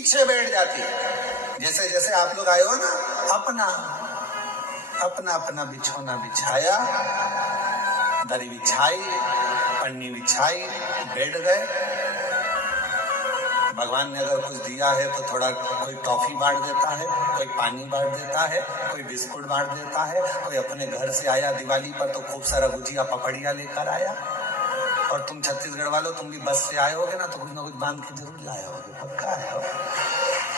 पीछे बैठ जाती है। जैसे जैसे आप लोग आए हो ना, अपना अपना अपना बिछोना बिछाया, दरी बिछाई, पन्नी बिछाई, बैठ गए। भगवान ने अगर कुछ दिया है तो थोड़ा कोई टॉफी बांट देता है, कोई पानी बांट देता है, कोई बिस्कुट बांट देता है, कोई अपने घर से आया दिवाली पर तो खूब सारा गुजिया पपड़िया लेकर आया। और तुम छत्तीसगढ़ वालों, तुम भी बस से आए होगे ना, तो कुछ ना कुछ बांध के जरूर लाए होगे, पक्का है हो।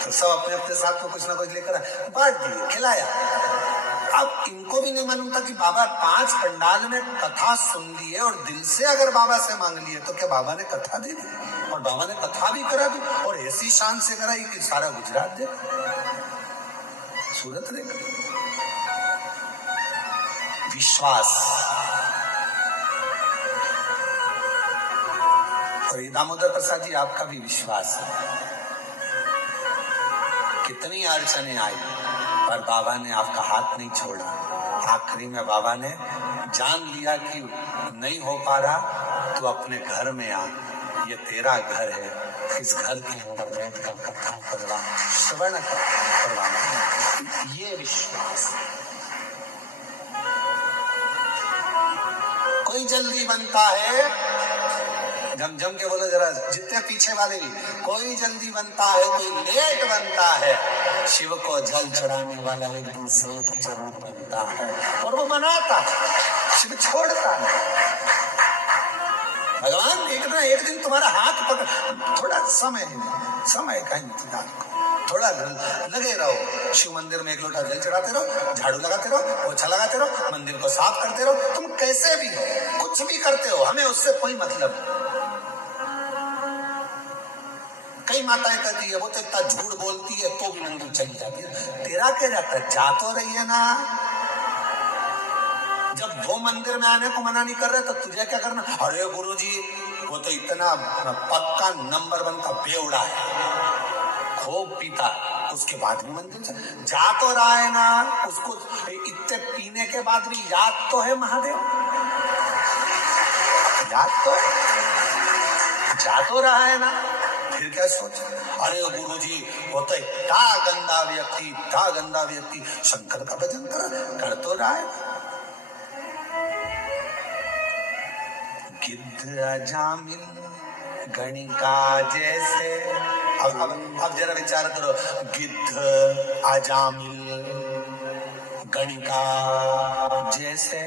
तो सब अपने अपने साथ में कुछ ना कुछ लेकर बांट दिए, खिलाया। अब इनको भी नहीं मालूम था कि बाबा 5 पंडाल में कथा सुन लिए और दिल से अगर बाबा से मांग लिए तो क्या बाबा ने कथा दे दी? और बाबा ने कथा भी करा दी और ऐसी शान से कराई कि सारा गुजरात दे, सूरत देख। विश्वास। और दामोदर प्रसाद जी, आपका भी विश्वास है। कितनी अड़चने आई पर बाबा ने आपका हाथ नहीं छोड़ा। आखिरी में बाबा ने जान लिया कि नहीं हो पा रहा तो अपने घर में आ, ये तेरा घर है, इस घर के अंदर बैठ कर कथा करवा, श्रवण करवाना। ये विश्वास। कोई जल्दी बनता है, जम के बोलो जरा, जितने पीछे वाले भी, कोई जल्दी बनता है, कोई लेट बनता है। शिव को जल चढ़ाने वाला एक दिन सेठ जरूर बनता है और वो बनाता है, शिव छोड़ता है। भगवान देखना, एक दिन तुम्हारा हाथ पकड़, थोड़ा समय का इंतजार करो, थोड़ा लगे रहो। शिव मंदिर में 1 लोटा जल चढ़ाते रहो, झाड़ू लगाते रहो, पोछा लगाते रहो, मंदिर को साफ करते रहो। तुम कैसे भी हो, कुछ भी करते हो, हमें उससे कोई मतलब नहीं। कई माताएं कहती है वो तो इतना झूठ बोलती है तो भी मंदिर चली जाती है। तेरा क्या जाता है, जा तो रही है ना। जब वो मंदिर में आने को मना नहीं कर रहे तो तुझे क्या करना? अरे गुरुजी, वो तो इतना पक्का नंबर 1 का बेवड़ा है, खूब पीता, उसके बाद भी मंदिर से जा तो रहा है ना। उसको इतने पीने के बाद भी याद तो है महादेव, याद तो है, जा तो रहा है ना। फिर क्या सोच, अरे गुरुजी वो तो इतना गंदा व्यक्ति शंकर का भजन कर तो रहा है। गिद्ध अजामिल गणिका जैसे, अब जरा विचार करो, गिद्ध अजामिल गणिका जैसे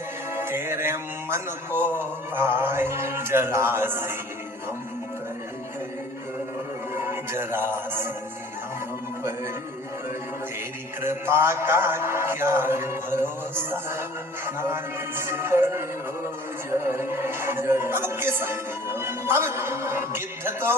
तेरे मन को भाई जरा सी हम पर, तेरी कृपा का क्या भरोसा, अब कैसा? अब गिद्ध तो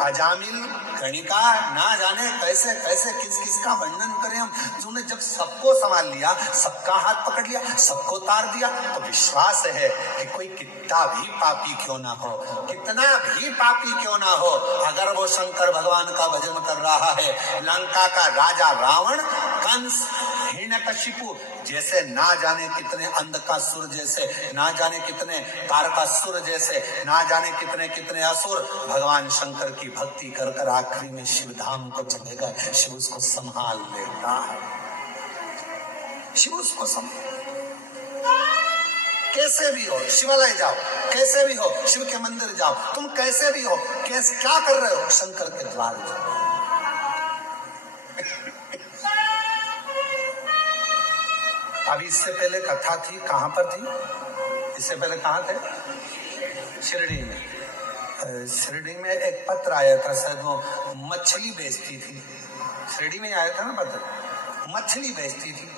अजामिल गणिका, ना जाने कैसे कैसे किस किस का वर्णन करें हम। तूने जब सबको संभाल लिया, सबका हाथ पकड़ लिया, सबको तार दिया, तो विश्वास है कि कोई कितना भी पापी क्यों ना हो, कितना भी पापी क्यों ना हो, अगर वो शंकर भगवान का भजन कर रहा है, लंका का राजा रावण, कंस, हिरण्यकशिपु जैसे ना जाने कितने अंधकासुर जैसे, ना जाने कितने तारकासुर जैसे, ना जाने कितने कितने असुर भगवान शंकर की भक्ति कर कर आखिरी में शिव धाम को चले गए। शिव उसको संभाल लेता है, शिव उसको संभाल। कैसे भी हो शिवालय जाओ, कैसे भी हो शिव के मंदिर जाओ, तुम कैसे भी हो, कैसे क्या कर रहे हो, शंकर के द्वार जाओ। अभी इससे पहले कथा थी, कहां पर थी? इससे पहले कहां थे? शिरडी में। शिरडी में एक पत्र आया था, शायद वो मछली बेचती थी। शिरडी में आया था ना पत्र, मछली बेचती थी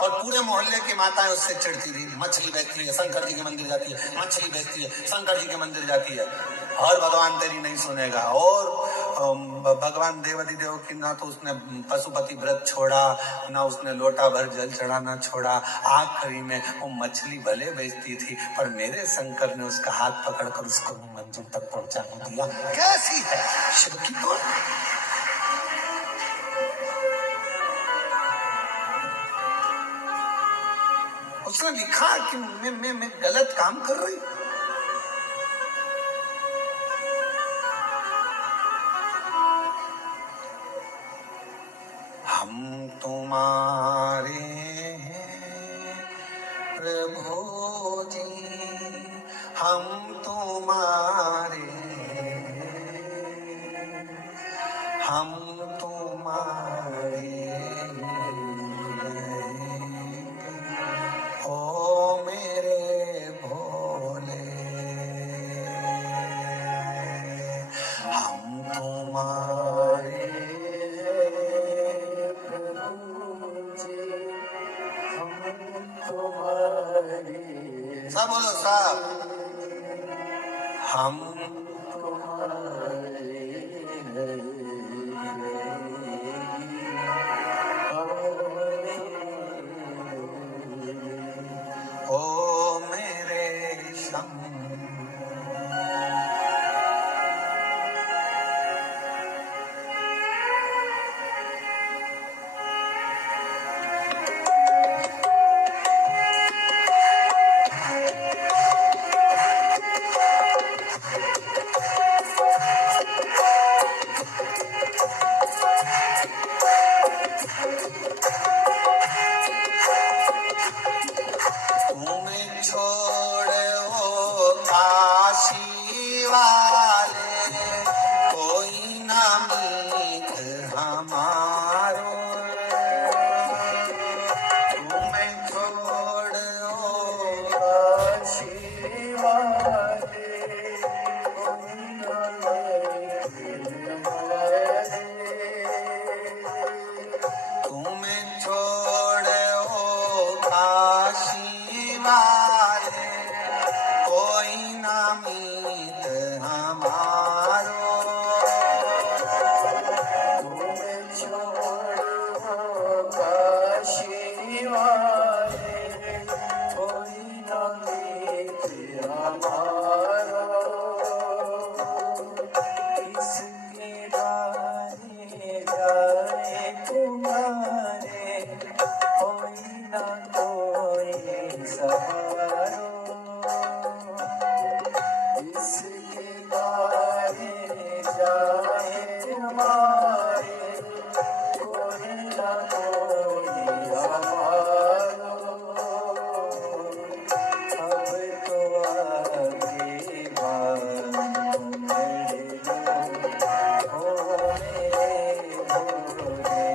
और पूरे मोहल्ले की माताएं उससे चिढ़ती थी, मछली बेचती है, शंकर जी के मंदिर जाती है, मछली बेचती है, शंकर जी के मंदिर जाती है, और भगवान तेरी नहीं सुनेगा। और भगवान देवाधिदेव की ना तो उसने पशुपति व्रत छोड़ा, ना उसने लोटा भर जल चढ़ाना छोड़ा। आखिरी में वो मछली भले बेचती थी पर मेरे शंकर ने उसका हाथ पकड़कर उसको मंजिल तक पहुंचा दिया। कैसी है शिव की तो। उसने लिखा कि मैं गलत काम कर रही। तुम्हारे हैं प्रभु जी, हम तुम्हारे हैं, हम तुम्हारे हैं, ओ मेरे भोले, हम तुम्हारे हैं प्रभु जी, हम तुम्हारे, सब बोलो सब, हम तुम्हारे हैं, ओ मेरे शंकर। तुम्हें छोड़ो काशी वाले, कोई ना मीत हमारो, तुम्हें छोड़ो काशी वाले, कोई ना मीत हमारे, तुम्हें छोड़ो काशी वाले, कोई ना मीत हमारो, तुम्हें छोड़ो काशी वाले, कोई ना मीत हमारो, किसके द्वारे जाए तुम्हारे, कोई ना कोई सहारो, जिसके द्वारे जाए हमारे, कोई ना कोई हमारो, अब तो आगे बात मेरे हो मेरे भोले,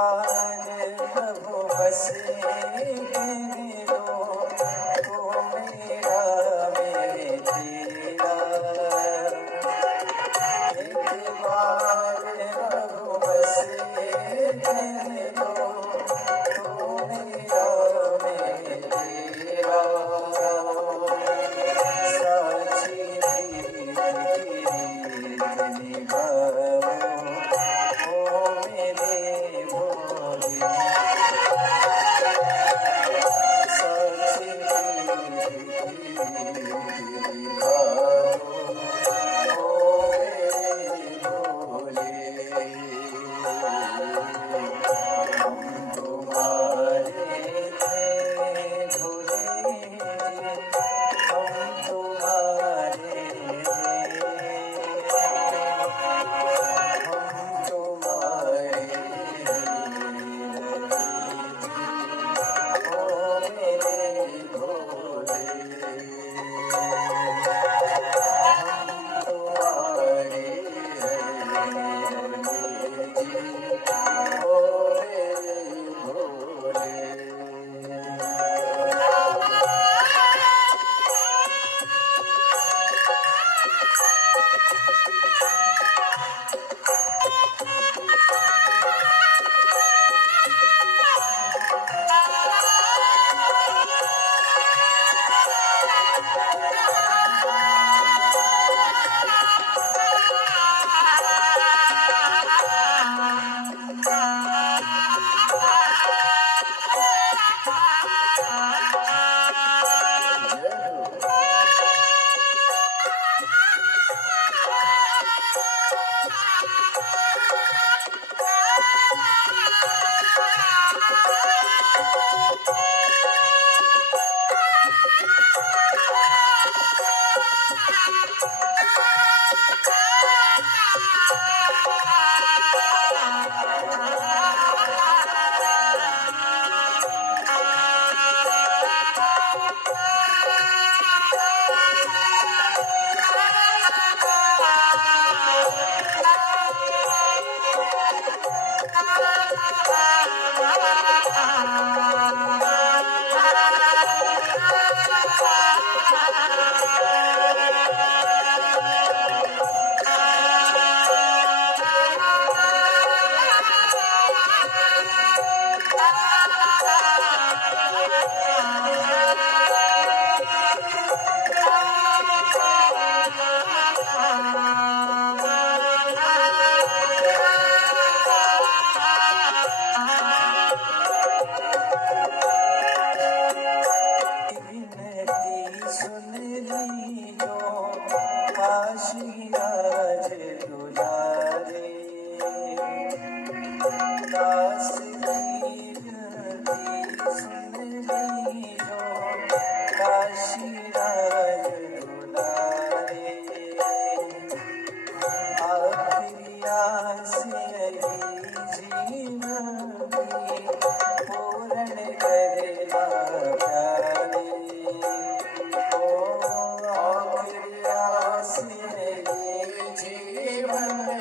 बार प्रभु बसे दो, तो मेरा मेरे तेरा। एक बार प्रभु बसे दो, तो मेरा मेरे तेरा। साची प्रीत की रीत निभाओ, ओ मेरे भोले। साची प्रीत की रीत निभाओ, ओ मेरे भोले। हम तुम्हारे थे भोले जी, हम तुम्हारे हम तुम्हारे ओ मेरे भोले। हम तुम्हारे ओ मेरे भोले। विनती सुन लीजो, काशी राज दुलारे। दास की विनती सुन लीजो, काशी राज दुलारे। आखिरी आस यही जीवन की, पूर्ण करना प्यारे। ओ आखिरी आस यही जीवन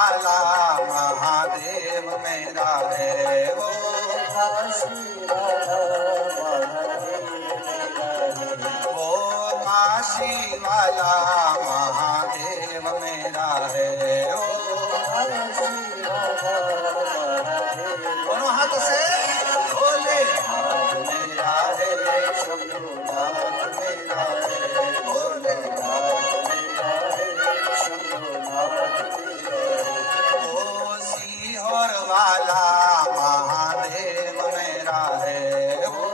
वाला महादेव मेरा है वो, काशी वाला महादेव मेरा है, वो काशी वाला महादेव मेरा है वो। काशी वाला महादेव दोनों हाथ से भोले नाथ मेरा है, शंभुनाथ मेरा है, भोले नाथ मेरा है, शंभुनाथ मेरा है, वो सीहोर वाला महादेव मेरा है वो,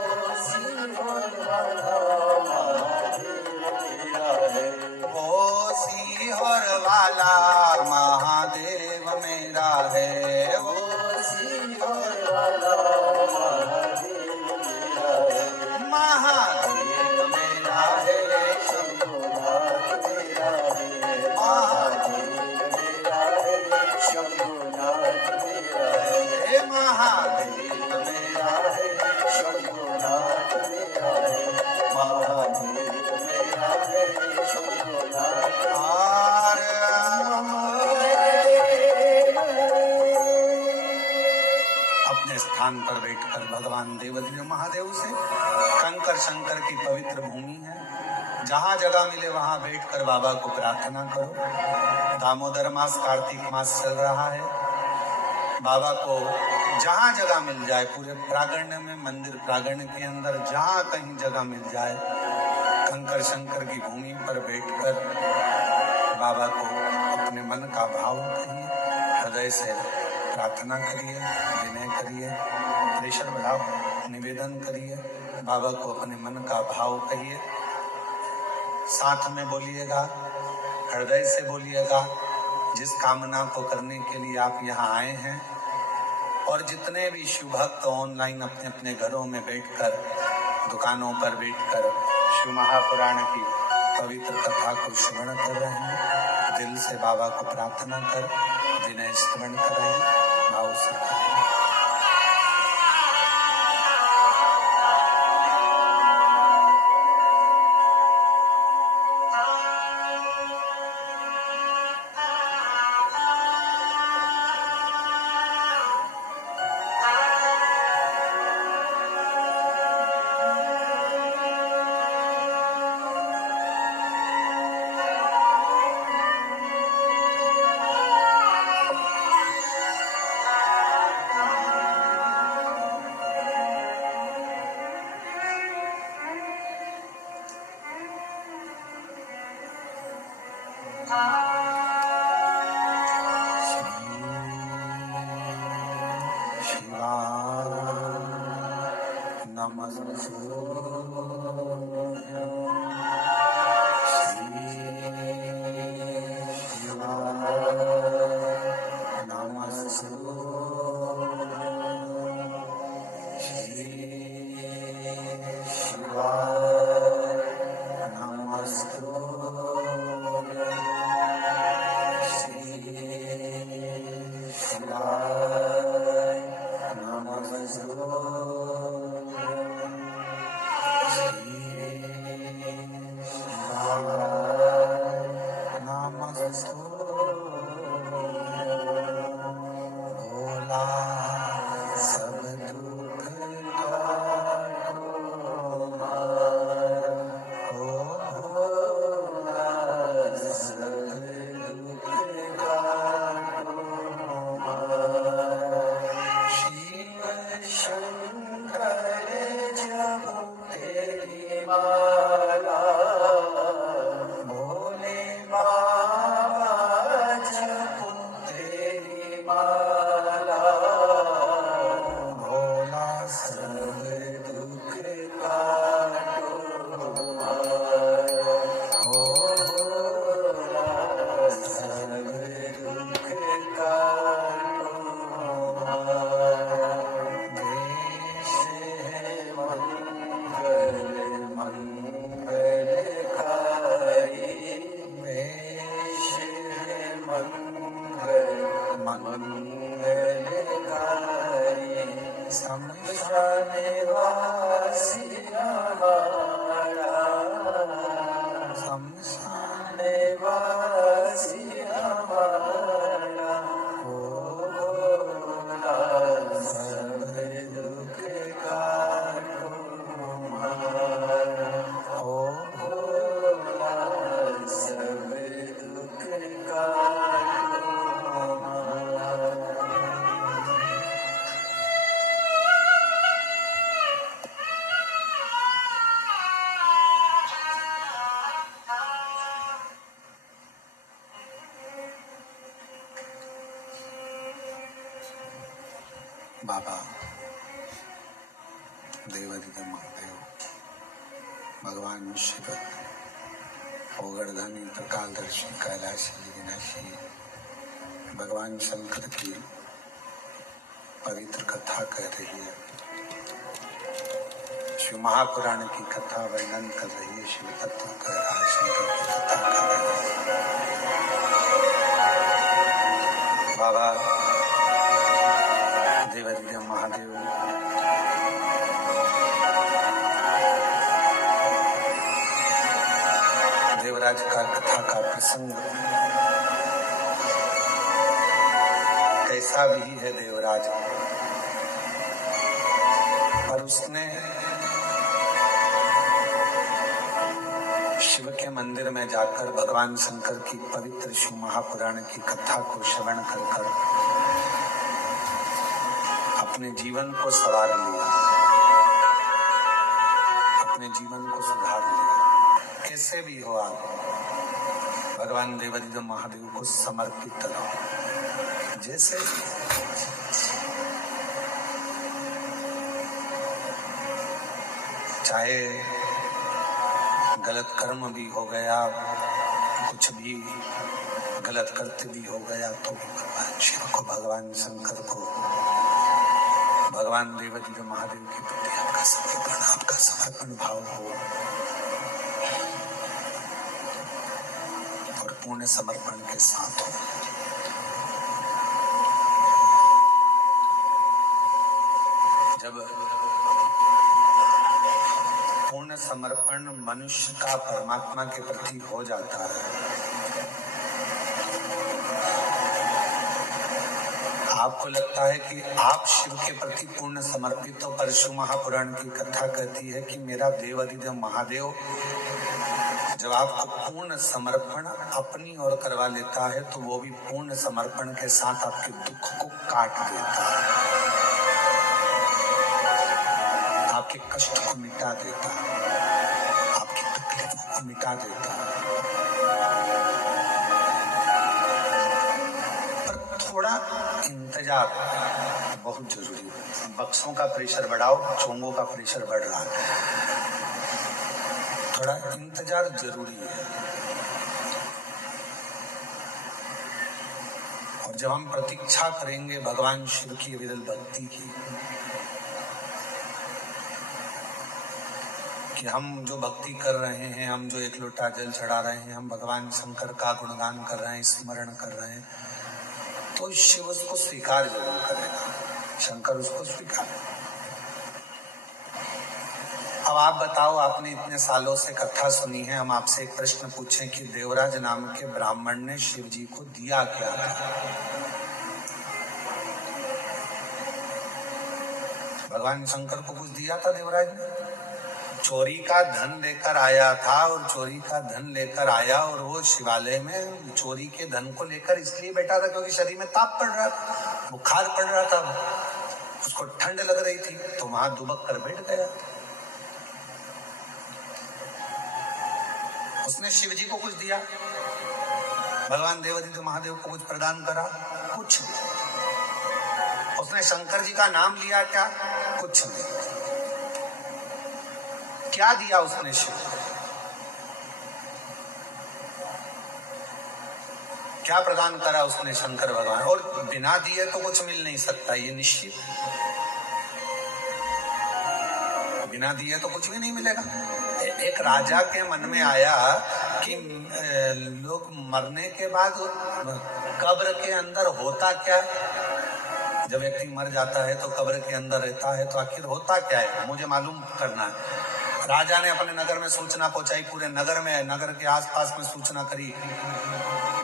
सीहोर वाला महादेव मेरा है, वो सीहोर वाला महादेव मेरा है वो। सीहोर वाला महादेव मेरा है, महादेव मेरा है, शंभुनाथ मेरा है, महादेव मेरा है, शंभुनाथ मेरा है, हे महादेव मेरा है, शंभुनाथ मेरा है, महादेव मेरा है, शंभुनाथ और अपने स्थान पर बैठकर भगवान देवदेव महादेव से, कंकर शंकर की पवित्र भूमि है, जहाँ जगह मिले वहाँ बैठकर बाबा को प्रार्थना करो। दामोदर मास, कार्तिक मास चल रहा है, बाबा को जहाँ जगह मिल जाए, पूरे प्रांगण में, मंदिर प्रांगण के अंदर जहाँ कहीं जगह मिल जाए, कंकर शंकर की भूमि पर बैठकर बाबा को अपने मन का भाव कहिए, हृदय से प्रार्थना करिए, विनय करिए, प्रेशर बढ़ाओ, निवेदन करिए, बाबा को अपने मन का भाव कहिए, साथ में बोलिएगा, हृदय से बोलिएगा, जिस कामना को करने के लिए आप यहाँ आए हैं। और जितने भी शिव भक्त ऑनलाइन अपने अपने घरों में बैठकर, दुकानों पर बैठकर शिव महापुराण की पवित्र कथा को श्रवण कर रहे हैं, दिल से बाबा को प्रार्थना कर विनय स्मरण करें, भाव से करें। बाबा देवादिदेव महादेव, भगवान शिव, ओगरधनी त्रिकालदर्शी कैलाशी विनाशी, भगवान शंकर की पवित्र कथा कर रही है। शिव महापुराण की कथा वर्णन कर रही है। शिव तत्व कह रहा है, शंकर की कथा कर रही है। बाबा देवादिदेव महादेव देवराज का कथा का प्रसंग कैसा भी है देवराज, पर उसने शिव के मंदिर में जाकर भगवान शंकर की पवित्र शिव महापुराण की कथा को श्रवण कर कर अपने जीवन को संवार लिया, अपने जीवन को सुधार लिया। कैसे भी हो आप भगवान देवादिदेव महादेव को समर्पित रहो। जैसे चाहे गलत कर्म भी हो गया, कुछ भी गलत करते भी हो गया, तो भी भगवान शिव को, भगवान शंकर को, भगवान देवादिदेव महादेव के प्रति आपका समर्पण भाव हो और पूर्ण समर्पण के साथ हो। जब पूर्ण समर्पण मनुष्य का परमात्मा के प्रति हो जाता है, आपको लगता है कि आप शिव के प्रति पूर्ण समर्पित हो, पर शिव महापुराण की कथा कहती है कि मेरा देवादिदेव महादेव जब आपको पूर्ण समर्पण अपनी ओर करवा लेता है तो वो भी पूर्ण समर्पण के साथ आपके दुख को काट देता है, आपके कष्ट को मिटा देता है, आपकी तकलीफों को मिटा देता है। पर थोड़ा इंतजार बहुत जरूरी है। बक्सों का प्रेशर बढ़ाओ, चोंगों का प्रेशर बढ़ रहा है, थोड़ा इंतजार जरूरी है। और जब हम प्रतीक्षा करेंगे भगवान शिव की विरल भक्ति की, कि हम जो भक्ति कर रहे हैं, हम जो एक लोटा जल चढ़ा रहे हैं, हम भगवान शंकर का गुणगान कर रहे हैं, स्मरण कर रहे हैं, तो शिव उसको स्वीकार जरूर करेगा, शंकर उसको स्वीकार। अब आप बताओ, आपने इतने सालों से कथा सुनी है, हम आपसे एक प्रश्न पूछें कि देवराज नाम के ब्राह्मण ने शिव जी को दिया क्या था? भगवान शंकर को कुछ दिया था देवराज ने? चोरी का धन लेकर आया था, और चोरी का धन लेकर आया और वो शिवालय में चोरी के धन को लेकर इसलिए बैठा था क्योंकि शरीर में ताप पड़ रहा था, बुखार पड़ रहा था, उसको ठंड लग रही थी, तो वहां दुबक कर बैठ गया। उसने शिव जी को कुछ दिया? भगवान देवादिदेव महादेव को कुछ प्रदान करा? कुछ नहीं। उसने शंकर जी का नाम लिया क्या? कुछ नहीं। क्या दिया उसने शिव? क्या प्रदान करा उसने शंकर भगवान? और बिना दिए तो कुछ मिल नहीं सकता, ये निश्चित। बिना दिए तो कुछ भी नहीं मिलेगा। एक राजा के मन में आया कि लोग मरने के बाद कब्र के अंदर होता क्या? जब व्यक्ति मर जाता है तो कब्र के अंदर रहता है, तो आखिर होता क्या है, मुझे मालूम करना है। राजा ने अपने नगर में सूचना पहुंचाई, पूरे नगर में, नगर के आसपास में सूचना करी,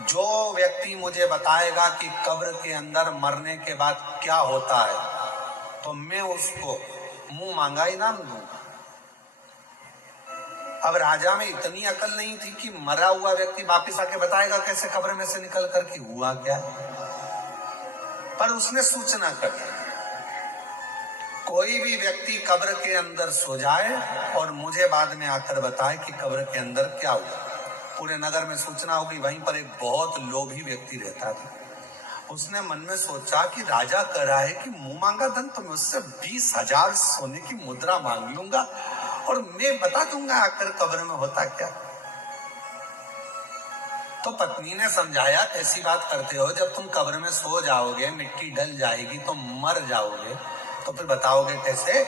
जो व्यक्ति मुझे बताएगा कि कब्र के अंदर मरने के बाद क्या होता है, तो मैं उसको मुंह मांगा इनाम दूंगा। अब राजा में इतनी अकल नहीं थी कि मरा हुआ व्यक्ति वापिस आके बताएगा कैसे कब्र में से निकल कर कि हुआ क्या, पर उसने सूचना कर दी, कोई भी व्यक्ति कब्र के अंदर सो जाए और मुझे बाद में आकर बताए कि कब्र के अंदर क्या हुआ। पूरे नगर में सूचना हो गई। वहीं पर एक बहुत लोभी व्यक्ति रहता था, उसने मन में सोचा कि राजा कह रहा है कि मुंह मांगा धन, तो मैं उससे 20,000 सोने की मुद्रा मांग लूंगा और मैं बता दूंगा आकर कब्र में होता क्या। तो पत्नी ने समझाया, ऐसी बात करते हो, जब तुम कब्र में सो जाओगे, मिट्टी डल जाएगी तो मर जाओगे, तो फिर बताओगे कैसे।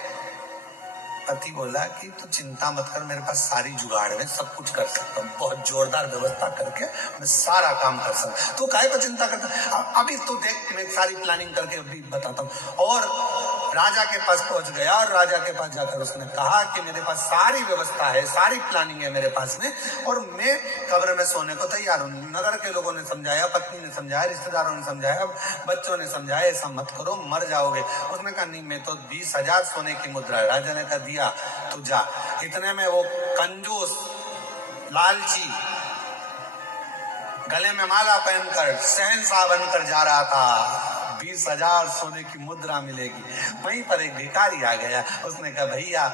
पति बोला कि तू चिंता मत कर, मेरे पास सारी जुगाड़ है, सब कुछ कर सकता हूँ, बहुत जोरदार व्यवस्था करके मैं सारा काम कर सकता हूँ। तो काहे को चिंता करता, अभी तो देख मैं सारी प्लानिंग करके अभी बताता हूँ। और राजा के पास पहुंच गया और राजा के पास जाकर उसने कहा कि मेरे पास सारी व्यवस्था है, सारी प्लानिंग है मेरे पास में, और मैं कब्र में सोने को तैयार हूँ। नगर के लोगों ने समझाया, पत्नी ने समझाया, रिश्तेदारों ने समझाया, बच्चों ने समझाया, ऐसा मत करो, मर जाओगे। उसने कहा नहीं, मैं तो 20,000 सोने की मुद्रा है। राजा ने कहा दिया, तू जा। इतने में वो कंजूस लालची गले में माला पहनकर शहंशाह बनकर जा रहा था, 20,000 सोने की मुद्रा मिलेगी। वहीं पर एक भिखारी आ गया, उसने कहा भैया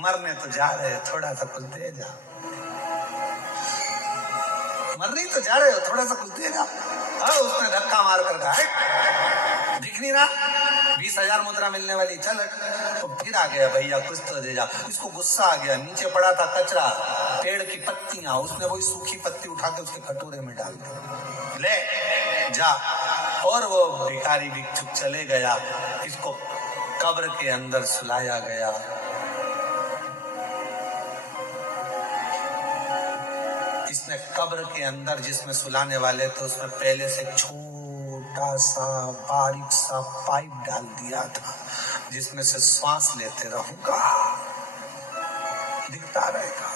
मरने तो जा रहे, थोड़ा सा कुछ दे जा। मरने तो जा रहे हो, थोड़ा सा कुछ दे जा। उसने धक्का मार कर कहा, दिख नहीं रहा 20,000 मुद्रा मिलने वाली, चल। तो फिर आ गया, भैया कुछ तो दे जा। इसको गुस्सा आ गया, नीचे पड़ा था कचरा, पेड़ की पत्तियां, उसने वही सूखी पत्ती उठा के उसके कटोरे में डाल दी, ले जा। और वो भिखारी भिक्षुक चले गया, इसको कब्र के अंदर सुलाया गया। इसने कब्र के अंदर जिसमें सुलाने वाले थे उसमें पहले से छोटा सा बारीक सा पाइप डाल दिया था, जिसमें से श्वास लेते रहूंगा, दिखता रहेगा।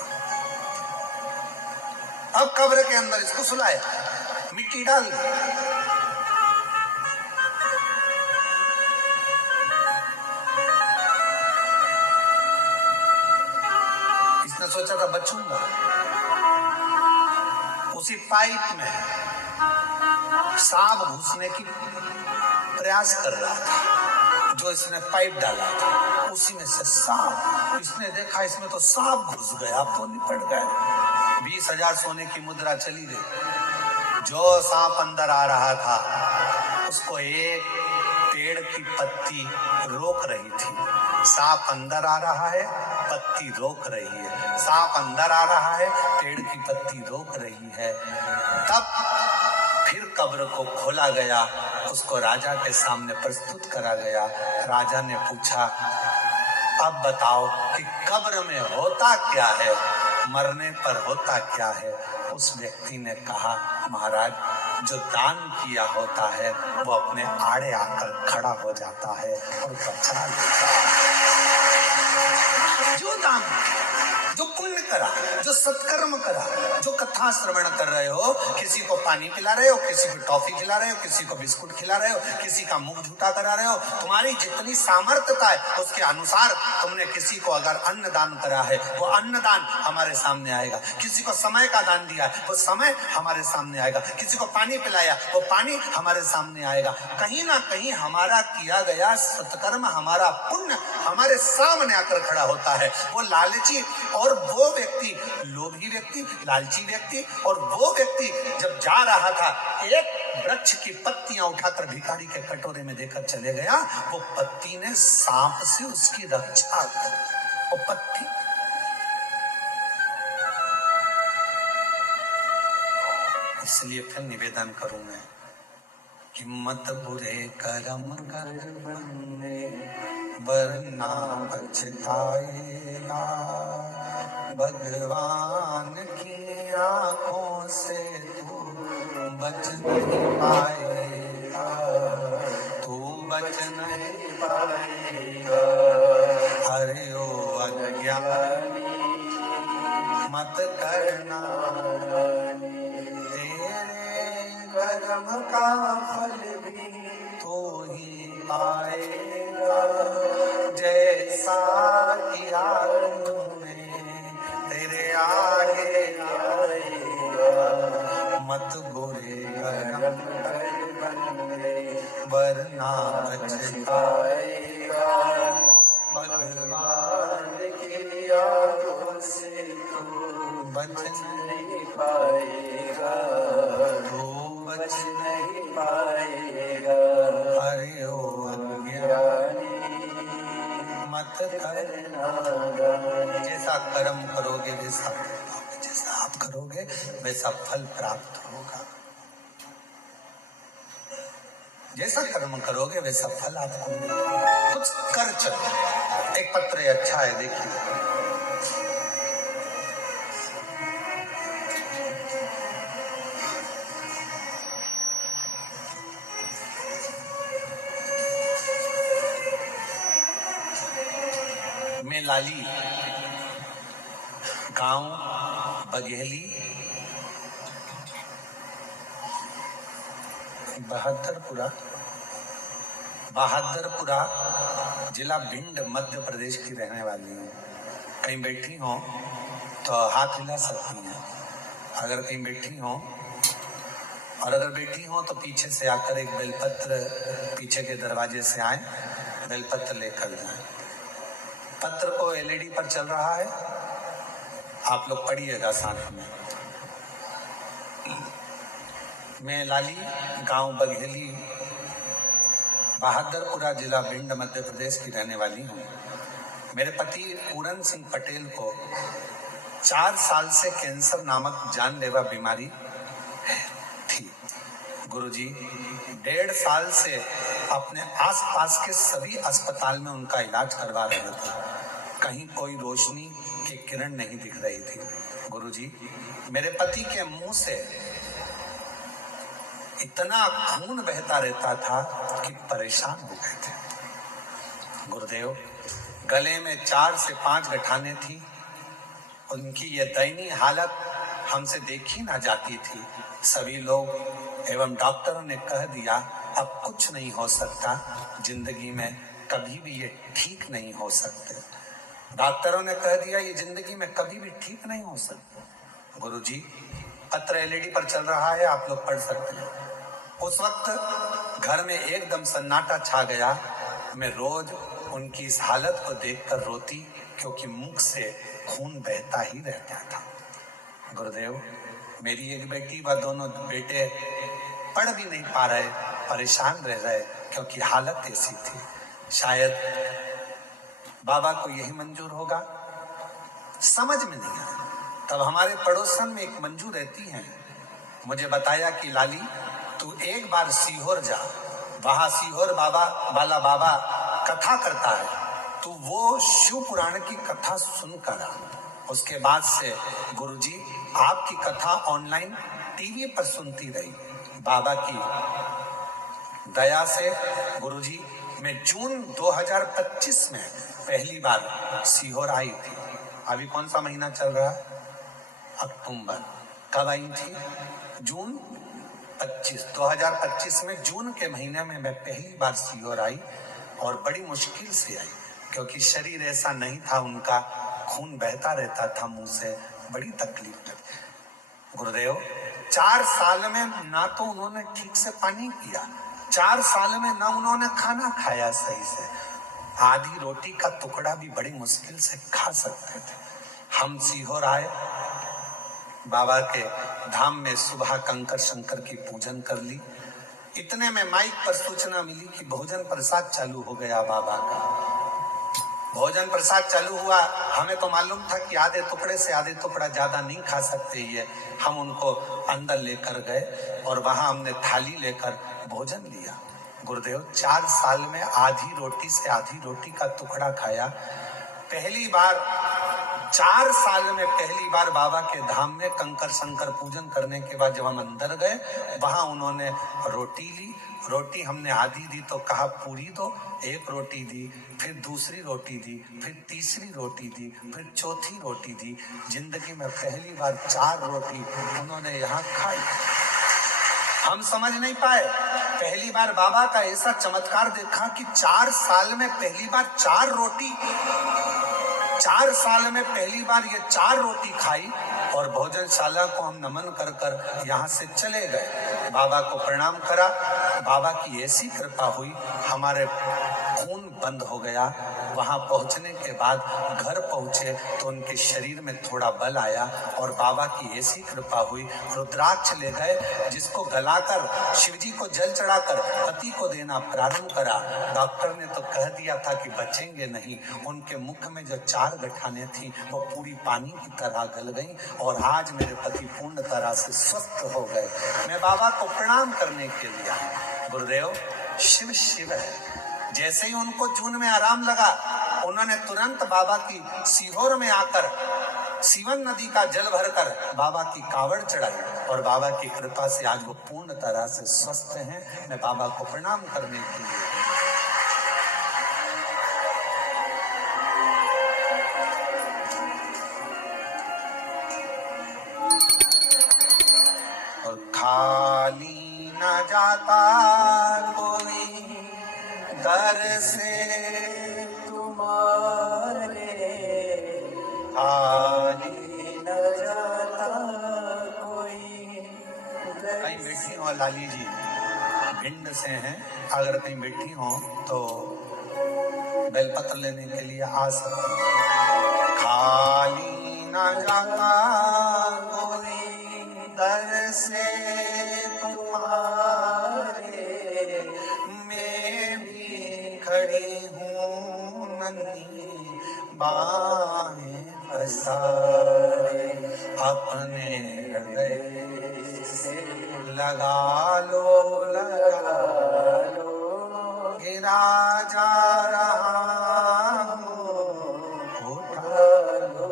अब कब्र के अंदर इसको सुलाया, मिट्टी डाल दी। इसने सोचा था बचूंगा, उसी पाइप में सांप घुसने की प्रयास कर रहा था, जो इसने पाइप डाला था उसी में से सांप। इसने देखा इसमें तो सांप घुस गया, तो निपट गए। 20,000 सोने की मुद्रा चली गई। जो सांप अंदर आ रहा था उसको एक पेड़ की पत्ती रोक रही थी। सांप अंदर आ रहा है, पत्ती रोक रही है। सांप अंदर आ रहा है, पेड़ की पत्ती रोक रही है। तब फिर कब्र को खोला गया, उसको राजा के सामने प्रस्तुत करा गया। राजा ने पूछा, अब बताओ कि कब्र में होता क्या है, मरने पर होता क्या है। उस व्यक्ति ने कहा, महाराज जो दान किया होता है वो अपने आड़े आकर खड़ा हो जाता है और बचा लेता है। जो दान, जो पुण्य करा, जो सत्कर्म करा, जो कथा श्रवण कर रहे हो, किसी को पानी पिला रहे हो, किसी को टॉफी खिला रहे हो, किसी को बिस्कुट खिला रहे हो, किसी का मुंह झूठा करा रहे हो, तुम्हारी जितनी सामर्थ्यता है उसके अनुसार तुमने किसी को अगर अन्न दान करा है वो अन्न दान हमारे सामने आएगा। किसी को समय का दान दिया है वो समय हमारे सामने आएगा। किसी को पानी पिलाया वो पानी हमारे सामने आएगा। कहीं ना कहीं हमारा किया गया सत्कर्म, हमारा पुण्य हमारे सामने आकर खड़ा होता है। वो लालची और वो व्यक्ति, लोभी व्यक्ति, लालची व्यक्ति, और वो व्यक्ति जब जा रहा था एक वृक्ष की पत्तियां उठाकर भिखारी के कटोरे में देकर चले गया। वो पत्ती ने सांप से उसकी रक्षा की। वो पत्ती इसलिए फिर निवेदन करूं मैं, हिम्मत बुरे कर्म कर बंदे वरना पछताएगा। भगवान की आंखों से तू बच नहीं पाएगा, तू बच नहीं पाएगा। अरे ओ अज्ञानी मत करना, कर्म का फल भी तो ही पाएगा। जैसा किया तूने तेरे आगे आएगा। मत बुरे कर्म वरना पछताएगा। भगवान की आंखों से तू बच नहीं पाएगा, तू बच नहीं पाएगा। करना गाने। जैसा कर्म करोगे वैसा पाओगे, जैसा आप करोगे वैसा फल प्राप्त होगा। जैसा कर्म करोगे वैसा फल आपको मिलेगा। कुछ कर चलो। एक पत्र अच्छा है, देखिए। मैं लाली, गांव बघेली, बहादुरपुरा, जिला भिंड, मध्य प्रदेश की रहने वाली हूँ। कहीं बैठी हो तो हाथ हिला सकती हैं, अगर कहीं बैठी हो, और अगर बैठी हो तो पीछे से आकर एक बेलपत्र, पीछे के दरवाजे से आए, बेलपत्र लेकर जाएं। पत्र को एलईडी पर चल रहा है, आप लोग पढ़िएगा साथ में। मैं लाली, गांव बघेली, बहादुरपुरा, जिला भिंड, मध्य प्रदेश की रहने वाली हूँ। मेरे पति पूरन सिंह पटेल को 4 साल से कैंसर नामक जानलेवा बीमारी थी। गुरुजी 1.5 साल से अपने आसपास के सभी अस्पताल में उनका इलाज करवा रहे थे, कहीं कोई रोशनी की किरण नहीं दिख रही थी। गुरुजी, मेरे पति के मुंह से इतना खून बहता रहता था कि परेशान हो गए थे। गुरुदेव, गले में 4 से 5 गठाने थी। उनकी ये दयनीय हालत हमसे देखी ना जाती थी। सभी लोग एवं डॉक्टरों ने कह दिया अब कुछ नहीं हो सकता, जिंदगी में कभी भी ये ठीक नहीं हो सकते। डॉक्टरों ने कह दिया ये जिंदगी में कभी भी ठीक नहीं हो सकता। गुरुजी, पत्र एलईडी पर चल रहा है, आप लोग पढ़ सकते हैं। उस वक्त घर में एकदम सन्नाटा छा गया। मैं रोज उनकी इस हालत को देखकर रोती, क्योंकि मुख से खून बहता ही रहता था। गुरुदेव, मेरी एक बेटी व दोनों बेटे पढ़ भी नहीं पा रहे, परेशान रह रहे, क्योंकि हालत ऐसी थी। शायद बाबा को यही मंजूर होगा, समझ में नहीं आया। तब हमारे पड़ोसन में एक मंजू रहती है, मुझे बताया कि लाली तू एक बार सीहोर जा, वहां सीहोर बाबा कथा करता है, तू वो शिव पुराण की कथा सुनकर आ। उसके बाद से गुरुजी आपकी कथा ऑनलाइन टीवी पर सुनती रही। बाबा की दया से गुरुजी मैं जून 2025 में पहली बार सीहोर आई थी। अभी कौन सा महीना चल रहा है? अक्टूबर। कब आई थी? जून 2025 में जून के महीने में मैं पहली बार सीहोर आई, और बड़ी मुश्किल से आई, क्योंकि शरीर ऐसा नहीं था, उनका खून बहता रहता था मुंह से, बड़ी तकलीफ थी। गुरुदेव, 4 साल में ना तो उन्होंने ठीक से पानी पिया, 4 साल में ना उन्होंने खाना खाया सही से, आधी रोटी का टुकड़ा भी बड़ी मुश्किल से खा सकते थे। हम सीहोर आए, बाबा के धाम में सुबह कंकर शंकर की पूजन कर ली। इतने में माइक पर सूचना मिली कि भोजन प्रसाद चालू हो गया बाबा का। भोजन प्रसाद चालू हुआ, हमें तो मालूम था कि आधे टुकड़े से आधे टुकड़ा ज्यादा नहीं खा सकते ये। हम उनको अंदर लेकर गए और वहां हमने थाली लेकर भोजन लिया। गुरुदेव, 4 साल में आधी रोटी से आधी रोटी का टुकड़ा खाया। पहली बार 4 साल में पहली बार बाबा के धाम में कंकर शंकर पूजन करने के बाद जब हम अंदर गए, वहां उन्होंने रोटी ली। रोटी हमने आधी दी तो कहा पूरी दो, एक रोटी दी, फिर दूसरी रोटी दी, फिर तीसरी रोटी दी, फिर चौथी रोटी दी। जिंदगी में पहली बार 4 रोटी उन्होंने यहाँ खाई। हम समझ नहीं पाए। पहली बार बाबा का ऐसा चमत्कार देखा कि 4 साल में पहली बार 4 रोटी, 4 साल में पहली बार ये 4 रोटी खाई, और भोजनशाला को हम नमन कर कर यहाँ से चले गए। बाबा को प्रणाम करा। बाबा की ऐसी कृपा हुई, हमारे खून बंद हो गया, वहां पहुंचने के बाद घर पहुंचे तो उनके शरीर में थोड़ा बल आया और बाबा की ऐसी कृपा हुई, रुद्राक्ष ले गए जिसको गलाकर शिवजी को जल चढ़ाकर पति को देना प्रारंभ करा। डॉक्टर ने तो कह दिया था कि बचेंगे नहीं। उनके मुख में जो 4 गठाने थी वो पूरी पानी की तरह गल गई और आज मेरे पति पूर्ण तरह से स्वस्थ हो गए। मैं बाबा को प्रणाम करने के लिए आया। गुरुदेव, शिव शिव है। जैसे ही उनको जून में आराम लगा, उन्होंने तुरंत बाबा की सीहोर में आकर सीवन नदी का जल भरकर बाबा की कावड़ चढ़ाई और बाबा की कृपा से आज वो पूर्ण तरह से स्वस्थ हैं। मैं बाबा को प्रणाम करने के लिए और खाली न जाता कोई दर से तुम्हारे, खाली न जाता कोई। कहीं बैठी हो लाली जी, भिंड से हैं, अगर कहीं बैठी हो तो बेलपत्र लेने के लिए आ सकती हैं। खाली न जाता कोई दर से तुम्हारे, मैं भी खड़ी हूँ नन्ही बाहें पसारे, अपने हृदय से लगा लो गिरा जा रहा हूँ, उठा लो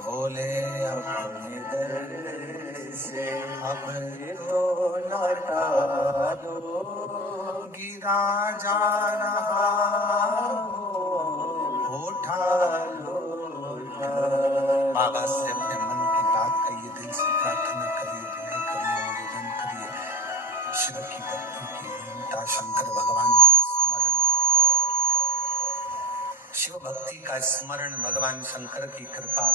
भोले अपने दर से अब तो लौटा दो, गिरा जा रहा हूँ, उठा लो। बाबा से अपने मन की बात कहिए, दिल से प्रार्थना करिए, विनय करिए, निवेदन करिए। शिव की भक्ति की लीनता, शंकर भगवान का स्मरण, शिव भक्ति का स्मरण, भगवान शंकर की कृपा,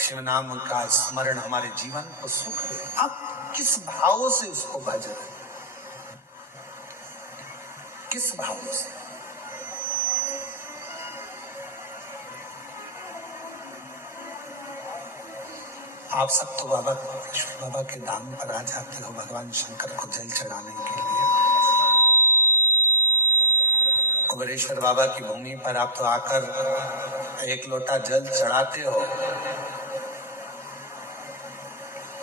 शिव नाम का स्मरण हमारे जीवन को सुख दे। आप किस भाव से उसको भजन, किस भाव से? आप सब तो बाबा के धाम पर आ जाते हो भगवान शंकर को जल चढ़ाने के लिए। कुबेरेश्वर बाबा की भूमि पर आप तो आकर 1 लोटा जल चढ़ाते हो।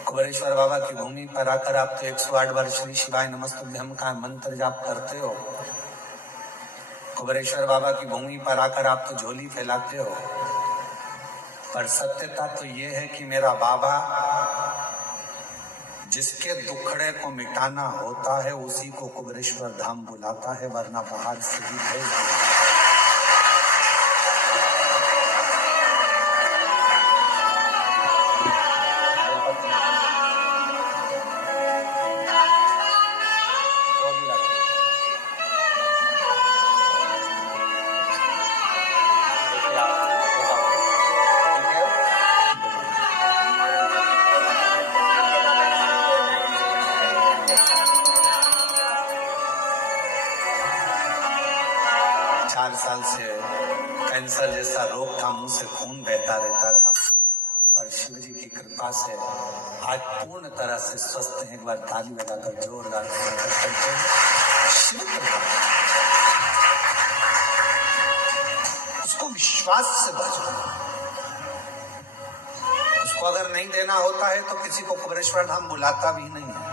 कुबेरेश्वर बाबा की भूमि पर आकर आप तो 108 बार श्री शिवाय नमस्तुभ्यम का मंत्र जाप करते हो। कुबेरेश्वर बाबा की भूमि पर आकर आप तो झोली फैलाते हो। पर सत्यता तो ये है कि मेरा बाबा जिसके दुखड़े को मिटाना होता है उसी को कुबेरेश्वर धाम बुलाता है, वरना बाहर से ही भेज देता है। साल से कैंसर जैसा रोग था, मुंह से खून बहता रहता था, पर शिव जी की कृपा से आज पूर्ण तरह से स्वस्थ हैं। एक बार ताली लगाकर जोरदार शिव कृपा, उसको विश्वास से भजो। उसको अगर नहीं देना होता है तो किसी को कुबेरेश्वर धाम बुलाता भी नहीं है।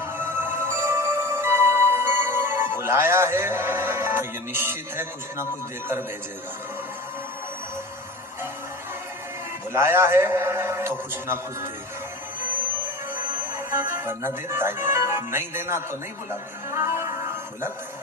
बुलाया है तो ये निश्चित है कुछ ना कुछ देकर भेजेगा। बुलाया है तो कुछ ना कुछ देगा, वरना देता है। नहीं देना तो नहीं बुलाता है।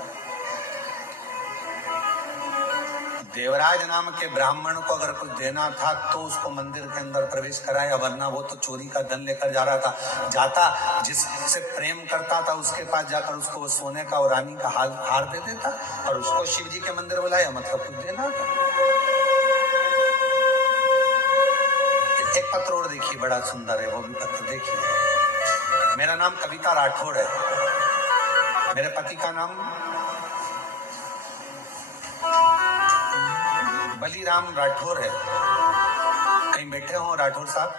देवराज नाम के ब्राह्मण को अगर कुछ देना था तो उसको मंदिर के अंदर प्रवेश कराया, वरना वो तो चोरी का धन लेकर जा रहा था। जाता जिससे प्रेम करता था उसके पास जाकर उसको वो सोने का और रानी का हार दे देता, और उसको शिव जी के मंदिर बुलाया, मतलब कुछ देना था। एक पत्र और देखिए, बड़ा सुंदर है वो भी पत्र देखिए। मेरा नाम कविता राठौड़ है, मेरे पति का नाम बलीराम राठौर है। कहीं बैठे हो राठौर साहब?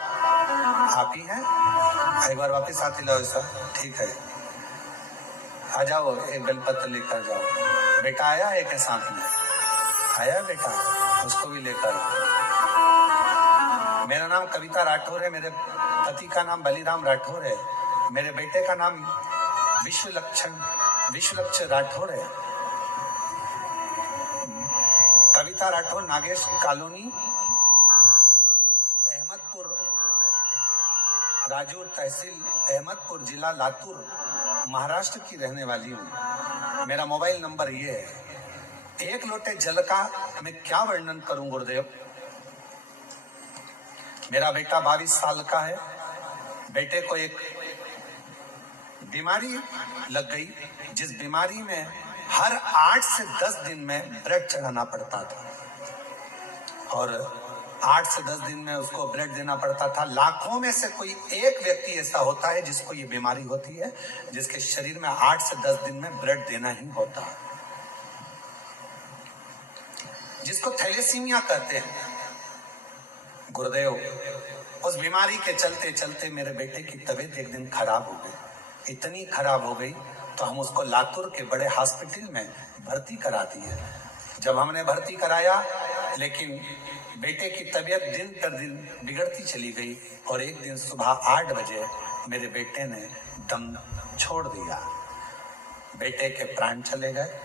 आप ही हैं? एक बार वापस आते लाओ सर, ठीक है। आ जाओ, एक बेलपत्र लेकर जाओ। बेटा आया है क्या साथ में? आया बेटा, उसको भी लेकर। मेरा नाम कविता राठौर है, मेरे पति का नाम बलीराम राठौर है, मेरे बेटे का नाम विश्वलक्ष राठौर है। कविता राठौर, नागेश कॉलोनी, अहमदपुर, राजूर तहसील, अहमदपुर जिला लातूर, महाराष्ट्र की रहने वाली हूँ। मेरा मोबाइल नंबर ये है। एक लोटे जल का मैं क्या वर्णन करूं गुरुदेव। मेरा बेटा 22 साल का है। बेटे को एक बीमारी लग गई, जिस बीमारी में हर 8 से 10 दिन में ब्लड चढ़ाना पड़ता था और 8 से 10 दिन में उसको ब्लड देना पड़ता था। लाखों में से कोई एक व्यक्ति ऐसा होता है जिसको ये बीमारी होती है, जिसके शरीर में 8 से 10 दिन में ब्लड देना ही होता है, जिसको थैलेसीमिया कहते हैं। गुरुदेव, उस बीमारी के चलते चलते मेरे बेटे की तबीयत एक दिन खराब हो गई। इतनी खराब हो गई तो हम उसको लातूर के बड़े हॉस्पिटल में भर्ती करा दिए। जब हमने भर्ती कराया, लेकिन बेटे की तबीयत दिन पर दिन बिगड़ती चली गई और एक दिन सुबह 8 बजे मेरे बेटे ने दम छोड़ दिया। बेटे के प्राण चले गए।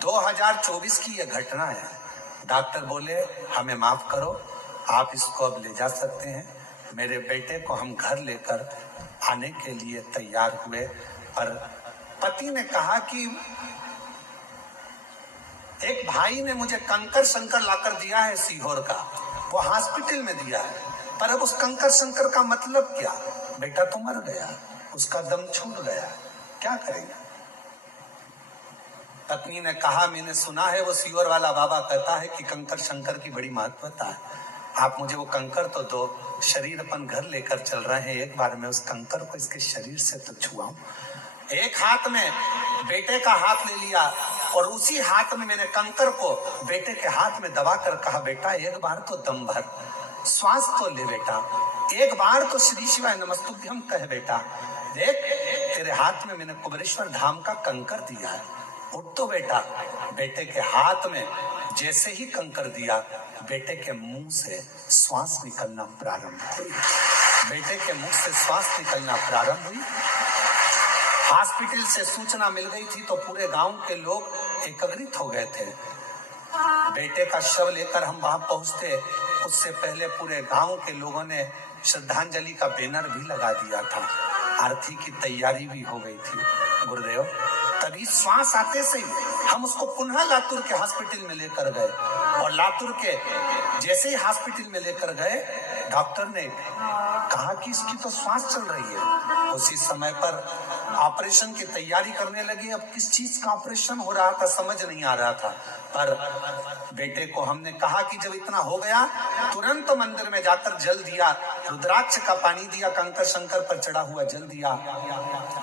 2024 की यह घटना है। डॉक्टर बोले हमें माफ करो, आप इसको अब ले जा सकते हैं। मेरे बेटे को हम घर लेकर आने के लिए तैयार हुए, पर पति ने कहा कि एक भाई ने मुझे कंकर शंकर लाकर दिया है सीहोर का, वो हॉस्पिटल में दिया है, पर अब उस कंकर शंकर का मतलब क्या? बेटा तो मर गया, उसका दम छूट गया, क्या करेंगे? पत्नी ने कहा मैंने सुना है वो सीहोर वाला बाबा कहता है कि कंकर शंकर की बड़ी महत्वता है, आप मुझे वो कंकर तो दो। शरीर अपन घर लेकर चल रहे हैं, एक बार मैं उस कंकर को इसके शरीर से तो छुआऊं। एक हाथ में बेटे का हाथ ले लिया और उसी हाथ में मैंने कंकर को बेटे के हाथ में दबाकर कहा, बेटा एक बार तो दम भर, श्वास तो ले बेटा, एक बार तो श्री शिवाय नमस्तुभ्यम कह बेटा। देख तेरे हाथ में मैंने कुबेरेश्वर धाम का कंकर दिया है, उठ तो बेटा। बेटे के हाथ में जैसे ही कंकर दिया, बेटे के मुंह से श्वास निकलना प्रारंभ हुई। बेटे के मुंह से श्वास निकलना प्रारंभ हुई। हॉस्पिटल से सूचना मिल गई थी तो पूरे गांव के लोग एकत्रित हो गए थे। बेटे का शव लेकर हम वहां पहुंचते, उससे पहले पूरे गांव के लोगों ने श्रद्धांजलि का बैनर भी लगा दिया था, आरती की तैयारी भी हो गई थी। गुरुदेव, तभी श्वास आते से हम उसको पुनः लातूर के हॉस्पिटल में लेकर गए और लातूर के जैसे ही हॉस्पिटल में लेकर गए, डॉक्टर ने कहा कि इसकी तो श्वास चल रही है। उसी समय पर ऑपरेशन की तैयारी करने लगे। अब किस चीज का ऑपरेशन हो रहा था समझ नहीं आ रहा था, पर बेटे को हमने कहा कि जब इतना हो गया तुरंत मंदिर में जाकर जल दिया, रुद्राक्ष का पानी दिया, कंकर शंकर पर चढ़ा हुआ जल दिया।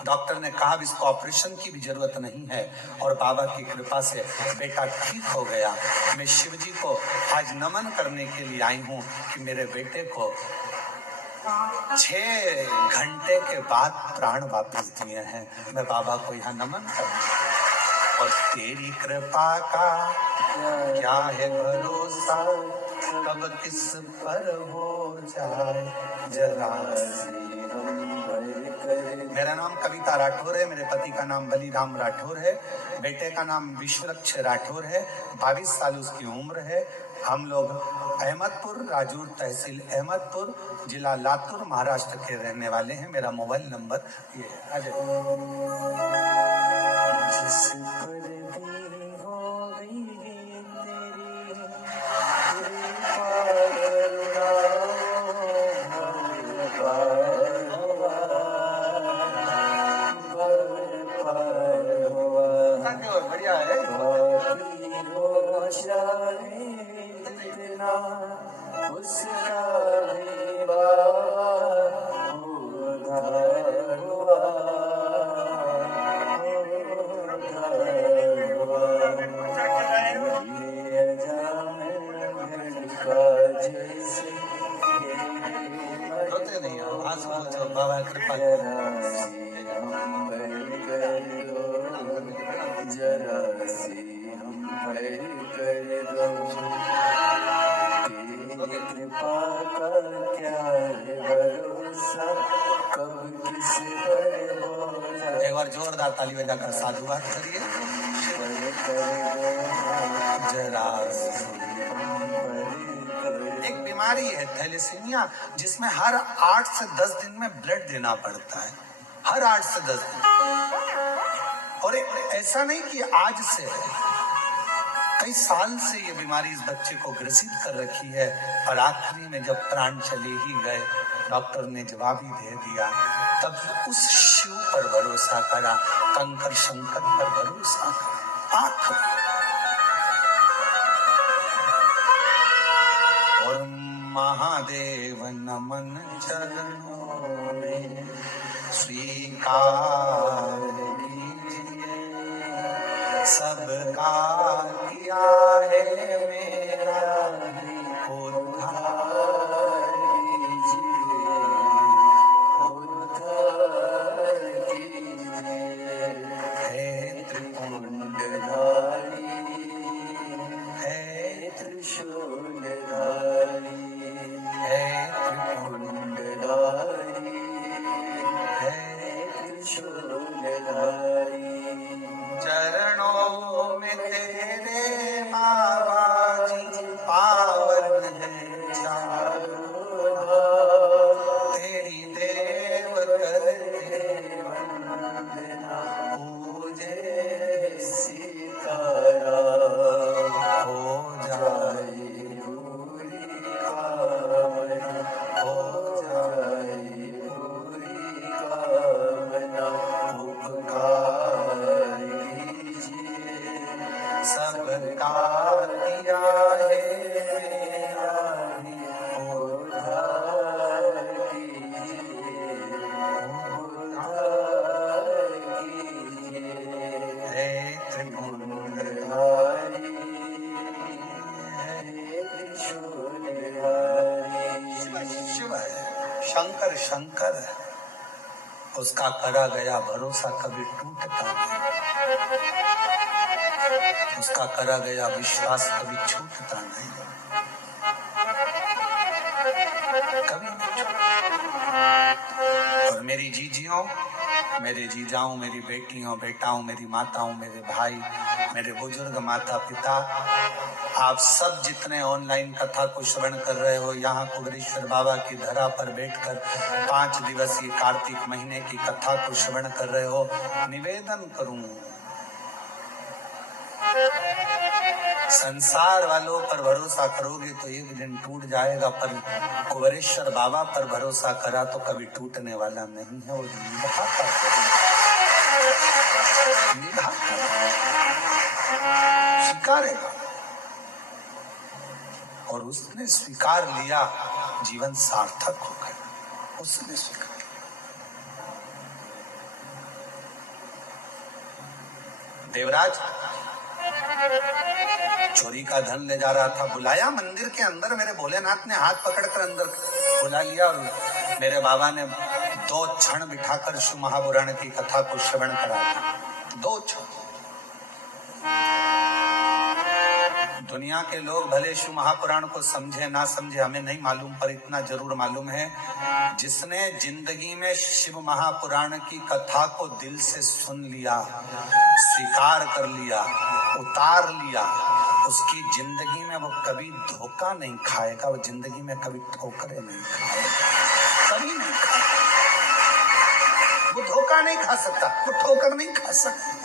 डॉक्टर ने कहा इसको ऑपरेशन की भी जरूरत नहीं है और बाबा की कृपा से बेटा ठीक हो गया। मैं शिव जी को आज नमन करने के लिए आई हूँ कि मेरे बेटे को 6 घंटे के बाद प्राण वापस दिए हैं। मैं बाबा को यहाँ नमन करूँ और तेरी कृपा का क्या है भरोसा, कब किस पर हो जाए जरा। मेरा नाम कविता राठौर है, मेरे पति का नाम बलीराम राठौर है, बेटे का नाम विश्वलक्ष राठौर है, 22 साल उसकी उम्र है। हम लोग अहमदपुर, राजूर तहसील अहमदपुर, जिला लातूर, महाराष्ट्र के रहने वाले हैं। मेरा मोबाइल नंबर ये है। बढ़िया है। उसका जैसे रोते नहीं हो, आंसू पोंछो, बाबा कृपा जरा सी हम पर कर दो, जरा सी हम पर कर दो। तेरी कृपा का क्या है भरोसा, कब किस पर हो जाए। एक बार जोरदार ताली बजाकर साधुवाद करिए। जरा एक बीमारी है थैलेसीमिया, जिसमें हर 8 से 10 दिन में ब्लड देना पड़ता है, हर 8 से 10 दिन। और ऐसा नहीं कि आज से है, कई साल से ये बीमारी इस बच्चे को ग्रसित कर रखी है। और आखिरी में जब प्राण चले ही गए, डॉक्टर ने जवाब ही दे दिया, तब उस शिव पर भरोसा करा, कंकर शंकर पर भरोसा करा। आखिर और महादेव नमन चरणों में स्वीकार कीजिए, सबका किया है मेरा उद्धार कीजिए, उद्धार कीजिए। हे त्रिपुंडधारी, हे त्रिशूलधारी, हे त्रिपुंडधारी, हे त्रिशूलधारी। चरणों में तेरे बाबा जी पावन है चारों धाम, तेरी देव करते वंदना पूजे सीताराम, हो जाए, पूरी कामना, हो जाए पूरी कामना। उपकार कीजिए, सबका किया है मेरा ही उद्धार कीजिए, उद्धार कीजिए। हे त्रिपुंडधारी, धारी, हे त्रिशूलधारी। शिव है, शंकर शंकर है, उसका करा गया भरोसा कभी टूटता नहीं, उसका करा गया विश्वास कभी छूटता नहीं, कभी नहीं छूटता। और मेरी जीजियों, मेरे जीजाओं, मेरी बेटियों, बेटाओं, मेरी माताओं, मेरे भाई, मेरे बुजुर्ग माता पिता, आप सब जितने ऑनलाइन कथा को श्रवण कर रहे हो, यहाँ कुबेरेश्वर बाबा की धरा पर बैठकर 5 दिवसीय कार्तिक महीने की कथा को श्रवण कर रहे हो, निवेदन करूं, संसार वालों पर भरोसा करोगे तो एक दिन टूट जाएगा, पर कुबेरेश्वर बाबा पर भरोसा करा तो कभी टूटने वाला नहीं है। वो निभाता स्वीकारेगा, और उसने स्वीकार लिया, जीवन सार्थक हो गया, उसने स्वीकार। देवराज चोरी का धन ले जा रहा था, बुलाया मंदिर के अंदर, मेरे भोलेनाथ ने हाथ पकड़कर अंदर बुला लिया, और मेरे बाबा ने 2 क्षण बिठाकर शिव महापुराण की कथा को श्रवण कराया। 2 क्षण। दुनिया के लोग भले शिव महापुराण को समझे ना समझे हमें नहीं मालूम, पर इतना जरूर मालूम है, जिसने जिंदगी में शिव महापुराण की कथा को दिल से सुन लिया, स्वीकार कर लिया, उतार लिया, उसकी जिंदगी में वो कभी धोखा नहीं खाएगा, वो जिंदगी में कभी ठोकरे नहीं खाएगा, कभी नहीं खाएगा। वो धोखा नहीं खा सकता, वो ठोकर नहीं खा सकता।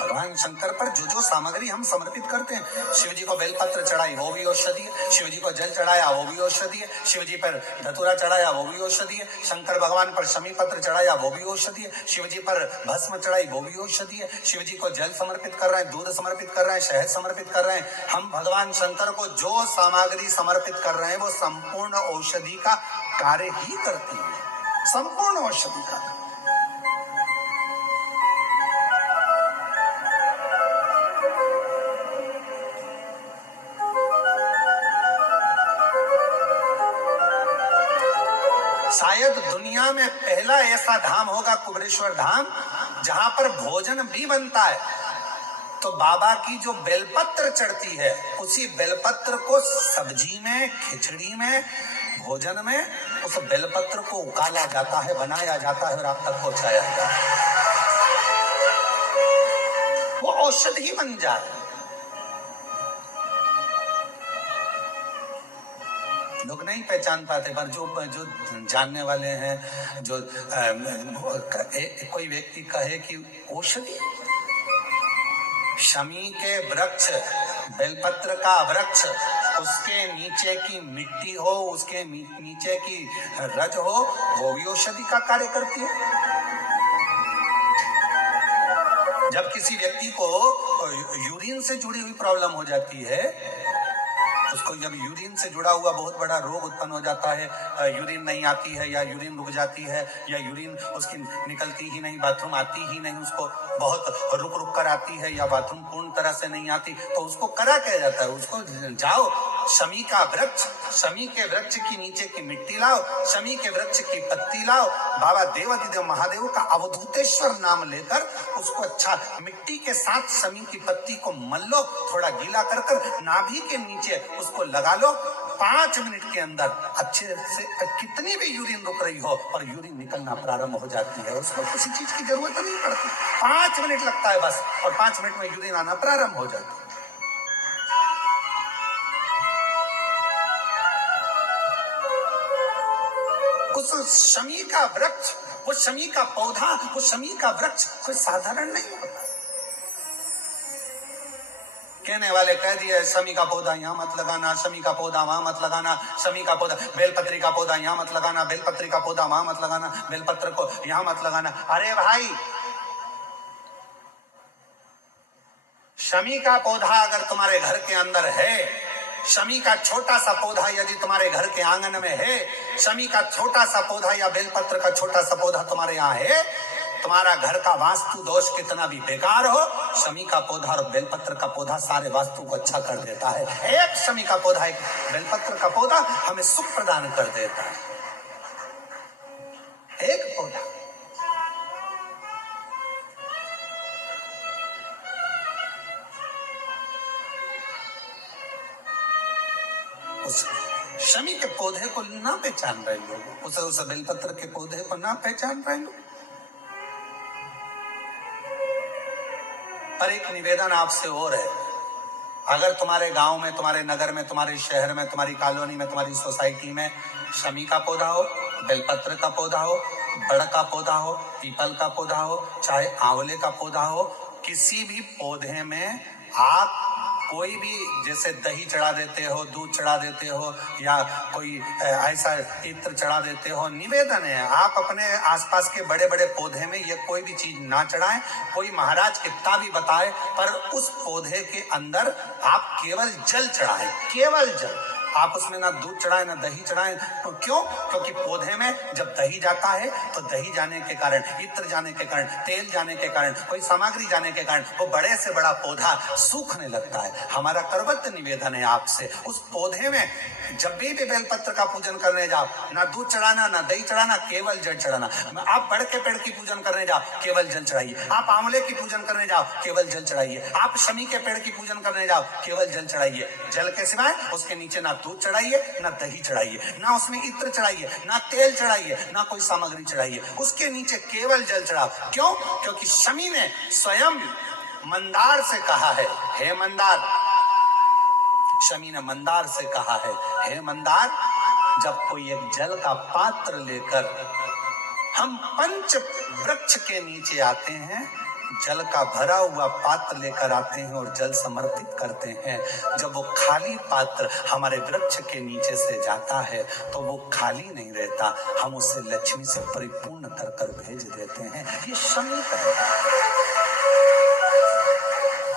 भगवान शंकर पर जो जो सामग्री हम समर्पित करते हैं, शिव जी को बेलपत्र चढ़ाई वो भी औषधि है, शिव जी को जल चढ़ाया वो भी औषधि है, शिव जी पर धतूरा चढ़ाया वो भी औषधि है, शंकर भगवान पर शमी पत्र चढ़ाया वो भी औषधि है, शिव जी पर भस्म चढ़ाई वो भी औषधि है, शिव जी को जल समर्पित कर रहे हैं, दूध समर्पित कर रहे हैं, शहद समर्पित कर रहे हैं, हम भगवान शंकर को जो सामग्री समर्पित कर रहे हैं वो संपूर्ण औषधि का कार्य ही करती है, संपूर्ण औषधि का। शायद दुनिया में पहला ऐसा धाम होगा कुबेरेश्वर धाम जहां पर भोजन भी बनता है। तो बाबा की जो बेलपत्र चढ़ती है उसी बेलपत्र को सब्जी में, खिचड़ी में, भोजन में उस बेलपत्र को उकाला जाता है, बनाया जाता है और आप तक पहुंचाया जाता है। वो औषधि बन जाए। लोग नहीं पहचान पाते, पर जो जानने वाले हैं, जो कोई व्यक्ति कहे कि औषधि, शमी के वृक्ष, बेलपत्र का वृक्ष, उसके नीचे की मिट्टी हो, उसके नीचे की रज हो, वो भी औषधि का कार्य करती है। जब किसी व्यक्ति को यूरिन से जुड़ी हुई प्रॉब्लम हो जाती है, उसको जब यूरिन से जुड़ा हुआ बहुत बड़ा रोग उत्पन्न हो जाता है, यूरिन नहीं आती है या यूरिन रुक जाती है या यूरिन उसकी निकलती ही नहीं, बाथरूम आती ही नहीं, उसको बहुत रुक रुक कर आती है या बाथरूम पूर्ण तरह से नहीं आती, तो उसको करा क्या जाता है? उसको जाओ शमी का वृक्ष, शमी के वृक्ष की नीचे की मिट्टी लाओ, शमी के वृक्ष की पत्ती लाओ, बाबा देवाधिदेव महादेव का अवधूतेश्वर नाम लेकर उसको अच्छा मिट्टी के साथ शमी की पत्ती को मल लो, थोड़ा गीला कर कर नाभि के नीचे उसको लगा लो। 5 मिनट के अंदर अच्छे से कितनी भी यूरिन रुक रही हो और यूरिन निकलना प्रारंभ हो जाती है। उसको किसी चीज की जरूरत नहीं पड़ती, 5 मिनट लगता है बस, और 5 मिनट में यूरिन आना प्रारंभ हो जाती है। उस शमी का वृक्ष, वो शमी का पौधा, वो शमी का वृक्ष कोई साधारण नहीं होता। कहने वाले कह दिए शमी का पौधा यहाँ मत लगाना, शमी का पौधा वहां मत लगाना, शमी का पौधा, बेलपत्री का पौधा यहाँ मत लगाना, बेलपत्री का पौधा वहां मत लगाना, बेलपत्र को यहाँ मत लगाना। अरे भाई, शमी का पौधा अगर तुम्हारे घर के अंदर है, शमी का छोटा सा पौधा यदि तुम्हारे घर के आंगन में है, शमी का छोटा सा पौधा या बेलपत्र का छोटा सा पौधा तुम्हारे यहाँ है, तुम्हारा घर का वास्तु दोष कितना भी बेकार हो, शमी का पौधा और बेलपत्र का पौधा सारे वास्तु को अच्छा कर देता है। एक शमी का पौधा, एक बेलपत्र का पौधा हमें सुख प्रदान कर देता है। एक पौधा। उस शमी के पौधे को ना पहचान रहे लोग, उस बेलपत्र के पौधे को ना पहचान रहे लोग। पर एक निवेदन आपसे और है, अगर तुम्हारे गांव में, तुम्हारे नगर में, तुम्हारे शहर में, तुम्हारी कॉलोनी में, तुम्हारी सोसाइटी में शमी का पौधा हो, बेलपत्र का पौधा हो, बड़ का पौधा हो, पीपल का पौधा हो, चाहे आंवले का पौधा हो, किसी भी पौधे में आप कोई भी, जैसे दही चढ़ा देते हो, दूध चढ़ा देते हो या कोई ऐसा इत्र चढ़ा देते हो, निवेदन है आप अपने आसपास के बड़े बड़े पौधे में ये कोई भी चीज ना चढ़ाएं। कोई महाराज कितना भी बताए, पर उस पौधे के अंदर आप केवल जल चढ़ाएं, केवल जल। आप उसमें ना दूध चढ़ाएं ना दही चढ़ाएं। तो क्यों? क्योंकि पौधे में जब दही जाता है तो दही जाने के कारण, इत्र जाने के कारण, तेल जाने के कारण, कोई सामग्री जाने के कारण वो बड़े से बड़ा पौधा सूखने लगता है। हमारा करबद्ध निवेदन है आपसे, उस पौधे में जब भी बेलपत्र का पूजन करने जाओ, ना दूध चढ़ाना ना दही चढ़ाना, केवल जल चढ़ाना। आप बड़ के पेड़ की पूजन करने जाओ, केवल जल चढ़ाइए। आप आंवले की पूजन करने जाओ, केवल जल चढ़ाइए। आप शमी के पेड़ की पूजन करने जाओ, केवल जल चढ़ाइए। जल के सिवाय उसके नीचे ना दूध चढ़ाइए ना दही चढ़ाइए, ना उसमें इत्र चढ़ाइए, ना तेल चढ़ाइए, ना कोई सामग्री चढ़ाइए, उसके नीचे केवल जल चढ़ाओ। क्यों? क्योंकि शमी ने स्वयं मंदार से कहा है, हे मंदार, शमी ने मंदार से कहा है, हे मंदार, जब कोई एक जल का पात्र लेकर हम पंच वृक्ष के नीचे आते हैं, जल का भरा हुआ पात्र लेकर आते हैं और जल समर्पित करते हैं, जब वो खाली पात्र हमारे वृक्ष के नीचे से जाता है तो वो खाली नहीं रहता, हम उसे लक्ष्मी से परिपूर्ण कर भेज देते हैं। ये शमी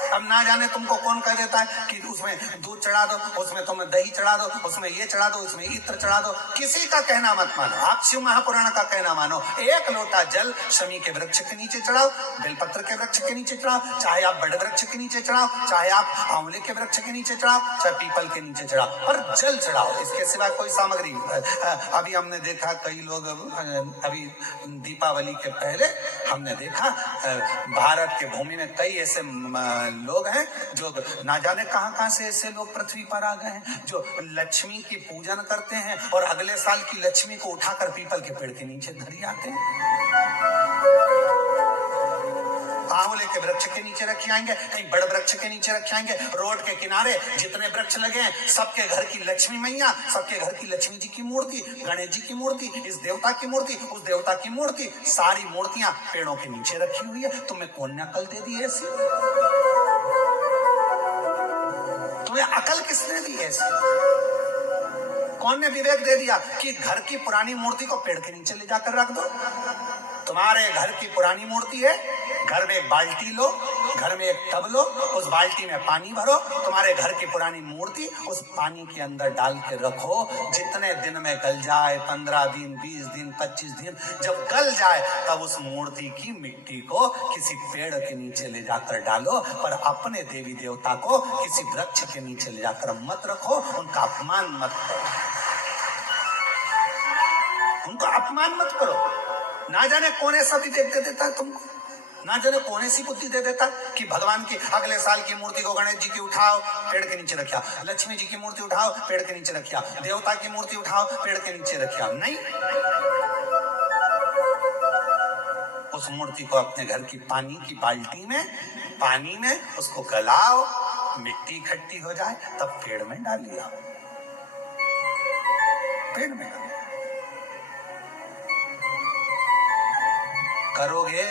का अब ना जाने तुमको कौन कह देता है कि उसमें दूध चढ़ा दो, उसमें तुम दही चढ़ा दो, उसमें ये चढ़ा दो, उसमें इत्र चढ़ा दो। किसी का कहना मत मानो, आप शिव महापुराण का कहना मानो। एक लोटा जल शमी के वृक्ष के नीचे चढ़ाओ, बेलपत्र के वृक्ष के नीचे चढ़ाओ, चाहे आप बड़ वृक्ष के नीचे चढ़ाओ, चाहे आप आंवले के वृक्ष के नीचे चढ़ाओ, चाहे पीपल के नीचे चढ़ाओ, पर जल चढ़ाओ। इसके सिवा कोई सामग्री। अभी हमने देखा कई लोग, अभी दीपावली के पहले हमने देखा भारत के भूमि में कई ऐसे लोग हैं जो ना जाने कहां से ऐसे लोग पृथ्वी पर आ गए हैं, जो लक्ष्मी की पूजन करते हैं और अगले साल की लक्ष्मी को उठाकर पीपल के पेड़ के नीचे धरी आते हैं। आंवले के वृक्ष के नीचे रखे आएंगे, कहीं बड़ वृक्ष के नीचे रखे आएंगे। रोड के किनारे जितने वृक्ष लगे हैं, सबके घर की लक्ष्मी मैया, सबके घर की लक्ष्मी जी की मूर्ति, गणेश जी की मूर्ति, इस देवता की मूर्ति, उस देवता की मूर्ति, सारी मूर्तियां पेड़ों के नीचे रखी हुई है। तुम्हें कौन ने अकल दे दी ऐसी? तुम्हें अकल किसने दी ऐसी? कौन ने विवेक दे दिया कि घर की पुरानी मूर्ति को पेड़ के नीचे ले जाकर रख दो? तुम्हारे घर की पुरानी मूर्ति है, घर में एक बाल्टी लो, घर में एक टब लो, उस बाल्टी में पानी भरो, तुम्हारे घर की पुरानी मूर्ति उस पानी के अंदर डाल के रखो। जितने दिन में गल जाए, 15 दिन, 20 दिन, 25 दिन, जब गल जाए तब उस मूर्ति की मिट्टी को किसी पेड़ के नीचे ले जाकर डालो, पर अपने देवी देवता को किसी वृक्ष के नीचे ले जाकर मत रखो। उनका अपमान मत करो, उनको अपमान मत करो। ना जाने कौन ऐसा विवेक दे देता है तुमको, ना जाने कौन ऐसी बुद्धि दे देता कि भगवान की अगले साल की मूर्ति को गणेश जी की उठाओ, पेड़ के नीचे रखिया, लक्ष्मी जी की मूर्ति उठाओ, पेड़ के नीचे रखिया, देवता की मूर्ति उठाओ, पेड़ के नीचे रखिया। नहीं, उस मूर्ति को अपने घर की पानी की बाल्टी में, पानी में उसको गलाओ, मिट्टी इकट्ठी हो जाए, तब पेड़ में डालिए, पेड़ में डालिए। करोगे?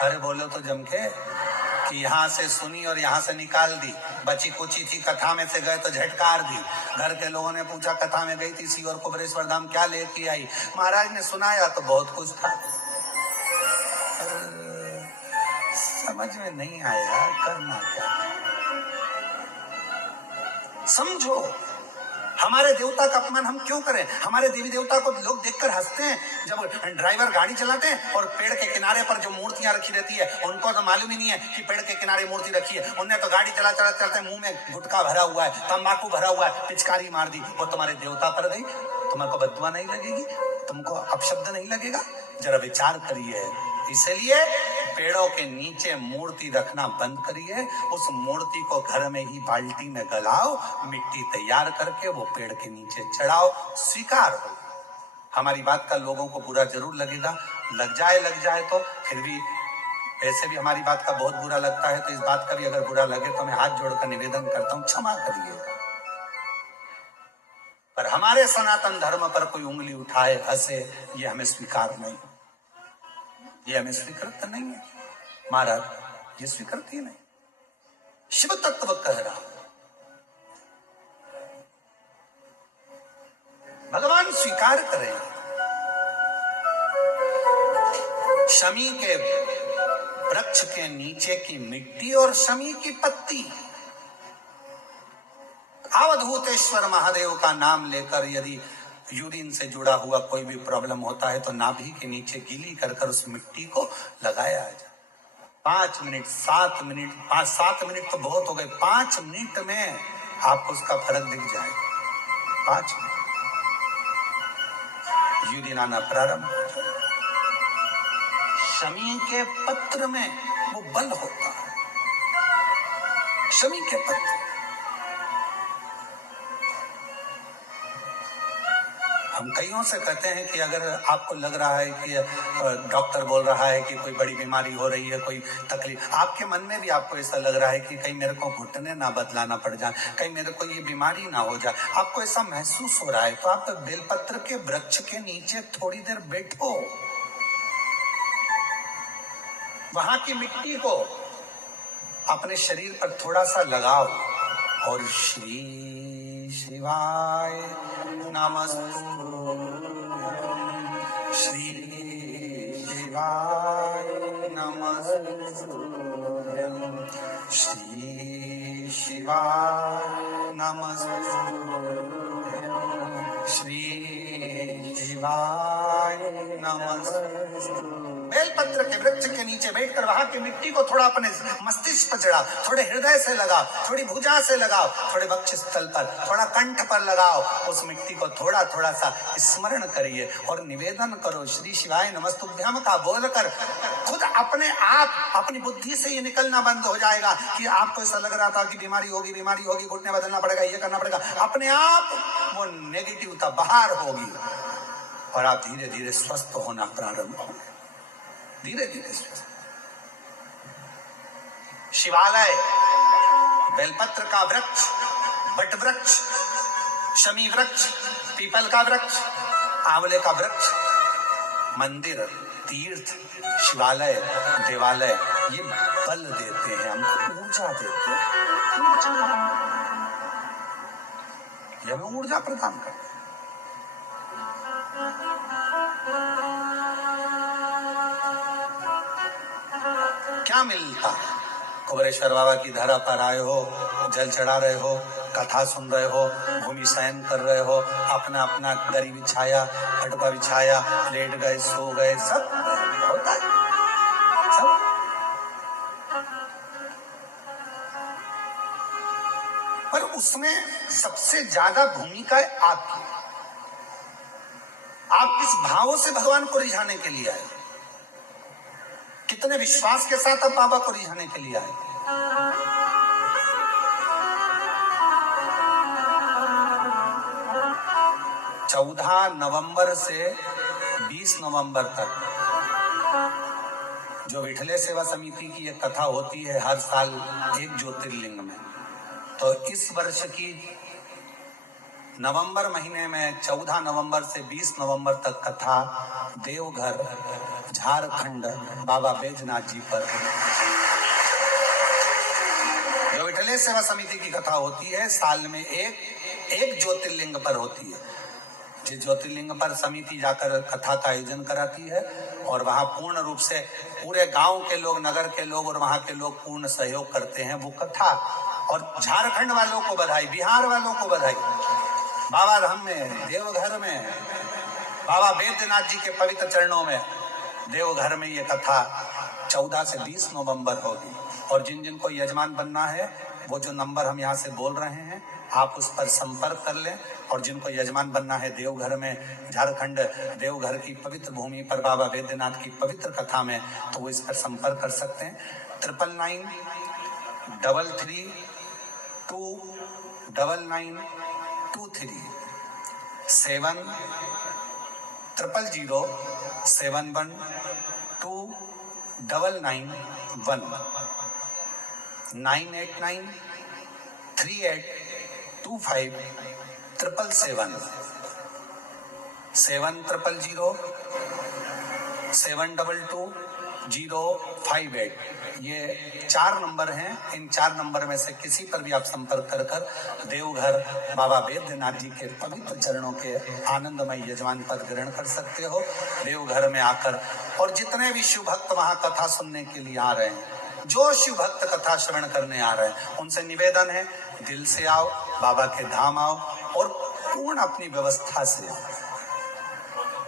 अरे बोलो तो जम के कि यहाँ से सुनी और यहाँ से निकाल दी, बची कुची थी, कथा में से गए तो झटकार दी। घर के लोगों ने पूछा कथा में गई थी सीहोर कुबरेश्वर धाम, क्या लेके आई? महाराज ने सुनाया तो बहुत कुछ था, समझ में नहीं आया, करना क्या? समझो, हमारे देवता का अपमान हम क्यों करें? हमारे देवी देवता को लोग देखकर हंसते हैं। जब ड्राइवर गाड़ी चलाते हैं और पेड़ के किनारे पर जो मूर्तियां रखी रहती है, उनको तो मालूम ही नहीं है कि पेड़ के किनारे मूर्ति रखी है। उनने तो गाड़ी चलाते मुंह में गुटखा भरा हुआ है, तंबाकू भरा हुआ है, पिचकारी मार दी, वो तुम्हारे देवता पर गई। तुम्हारे को बददुआ नहीं लगेगी? तुमको अपशब्द नहीं लगेगा? जरा विचार करिए। इसलिए पेड़ों के नीचे मूर्ति रखना बंद करिए, उस मूर्ति को घर में ही बाल्टी में गलाओ, मिट्टी तैयार करके वो पेड़ के नीचे चढ़ाओ। स्वीकार हो। हमारी बात का लोगों को बुरा जरूर लगेगा, लग जाए तो फिर भी, ऐसे भी हमारी बात का बहुत बुरा लगता है, तो इस बात का भी अगर बुरा लगे तो मैं हाथ जोड़कर निवेदन करता हूं, क्षमा करिएगा। पर हमारे सनातन धर्म पर कोई उंगली उठाए, हंसे, ये हमें स्वीकार नहीं, ये हमें स्वीकृत नहीं है महाराज, ये स्वीकृत ही नहीं। शिव तत्व कह रहा, भगवान स्वीकार करें। शमी के वृक्ष के नीचे की मिट्टी और शमी की पत्ती, अवधूतेश्वर महादेव का नाम लेकर यदि यूरिन से जुड़ा हुआ कोई भी प्रॉब्लम होता है तो नाभि के नीचे गीली कर उस मिट्टी को लगाया जाए। 5 मिनट, 7 मिनट, 5-7 मिनट तो बहुत हो गए, 5 मिनट में आपको उसका फर्क दिख जाएगा। 5 मिनट यूरिन आना प्रारंभ हो जाए। शमी के पत्र में वो बल होता है, शमी के पत्र। हम कईयों से कहते हैं कि अगर आपको लग रहा है कि डॉक्टर बोल रहा है कि कोई बड़ी बीमारी हो रही है, कोई तकलीफ, आपके मन में भी आपको ऐसा लग रहा है कि कहीं मेरे को घुटने ना बदलाना पड़ जाए, कहीं मेरे को ये बीमारी ना हो जाए, आपको ऐसा महसूस हो रहा है, तो आप बेलपत्र के वृक्ष के नीचे थोड़ी देर बैठो, वहां की मिट्टी को अपने शरीर पर थोड़ा सा लगाओ और श्री शिवाय नमस्तुभ्यं, श्री शिवाय नमस्तुभ्यं, श्री शिवाय नमस्तुभ्यं श्री शिवाय नमस्तुभ्यं। बेलपत्र के वृक्ष के नीचे बैठकर वहां की मिट्टी को थोड़ा अपने मस्तिष्क पर चढ़ाओ, थोड़े हृदय से लगाओ, थोड़ी भुजा से लगाओ, थोड़े वक्ष स्थल पर, थोड़ा कंठ पर लगाओ। उस मिट्टी को थोड़ा थोड़ा सा स्मरण करिए और निवेदन करो श्री शिवाय नमस्तुभ्यम का बोलकर। खुद अपने आप अपनी बुद्धि से ये निकलना बंद हो जाएगा कि आपको ऐसा लग रहा था कि बीमारी होगी, घुटने बदलना पड़ेगा, ये करना पड़ेगा। अपने आप वो नेगेटिवता बाहर होगी और आप धीरे धीरे स्वस्थ होना प्रारंभ होंगे, धीरे धीरे स्वस्थ। शिवालय, बेलपत्र का वृक्ष, बट वृक्ष, शमी वृक्ष, पीपल का वृक्ष, आंवले का वृक्ष, मंदिर, तीर्थ, शिवालय, देवालय, ये बल देते हैं हमको, ऊर्जा देते हैं, ये हमें ऊर्जा प्रदान करते हैं। क्या मिलता? कुबेरेश्वर बाबा की धरा पर आए हो, जल चढ़ा रहे हो, कथा सुन रहे हो, भूमि शयन कर रहे हो, अपना अपना दरी बिछाया, खटका बिछाया, लेट गए, सो गए, सब होता है, सब। पर उसमें सबसे ज्यादा भूमिका है आपकी। आप किस भाव से भगवान को रिझाने के लिए आए, कितने विश्वास के साथ आप बाबा को रिझाने के लिए आए। 14 नवंबर से 20 नवंबर तक जो विठले सेवा समिति की ये कथा होती है हर साल एक ज्योतिर्लिंग में, तो इस वर्ष की नवंबर महीने में 14 नवंबर से 20 नवंबर तक कथा देवघर झारखंड बाबा बैजनाथ जी पर, जो विठले सेवा समिति की कथा होती है साल में एक ज्योतिर्लिंग पर होती है। जिस ज्योतिर्लिंग पर समिति जाकर कथा का आयोजन कराती है और वहां पूर्ण रूप से पूरे गांव के लोग, नगर के लोग और वहां के लोग पूर्ण सहयोग करते हैं वो कथा। और झारखंड वालों को बधाई, बिहार वालों को बधाई, बाबा धाम में, देवघर में, बाबा बैद्यनाथ जी के पवित्र चरणों में, देवघर में ये कथा 14 से 20 नवंबर होगी। और जिन जिन को यजमान बनना है वो जो नंबर हम यहाँ से बोल रहे हैं आप उस पर संपर्क कर लें। और जिनको यजमान बनना है देवघर में, झारखंड देवघर की पवित्र भूमि पर बाबा बैद्यनाथ की पवित्र कथा में, तो वो इस पर संपर्क कर सकते हैं। 9993329923 70007129991 989382577 70007222058 ये 4 नंबर हैं। इन 4 नंबर में से किसी पर भी आप संपर्क कर देवघर बाबा बैद्यनाथ जी के पवित्र चरणों के आनंदमय यजमान पद ग्रहण कर सकते हो देवघर में आकर। और जितने भी शिव भक्त वहां कथा सुनने के लिए आ रहे हैं, जो शिव भक्त कथा श्रवण करने आ रहे हैं, उनसे निवेदन है दिल से आओ, बाबा के धाम आओ और पूर्ण अपनी व्यवस्था से आओ।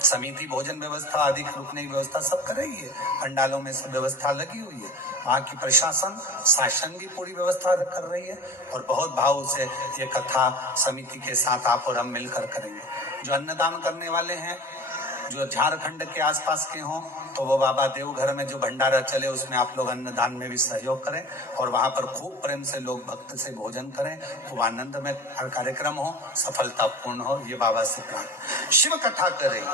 समिति भोजन व्यवस्था आदि रुकने की व्यवस्था सब कर रही है, पंडालों में सब व्यवस्था लगी हुई है, वहाँ की प्रशासन शासन भी पूरी व्यवस्था कर रही है। और बहुत भाव से ये कथा समिति के साथ आप और हम मिलकर करेंगे। जो अन्नदान करने वाले हैं, जो झारखंड के आसपास के हों, तो वो बाबा देवघर में जो भंडारा चले उसमें आप लोग अन्नदान में भी सहयोग करें और वहां पर खूब प्रेम से लोग भक्त से भोजन करें, खूब आनंद में हर कार्यक्रम हो, सफलतापूर्ण हो, ये बाबा से प्रार्थना। शिव कथा करें।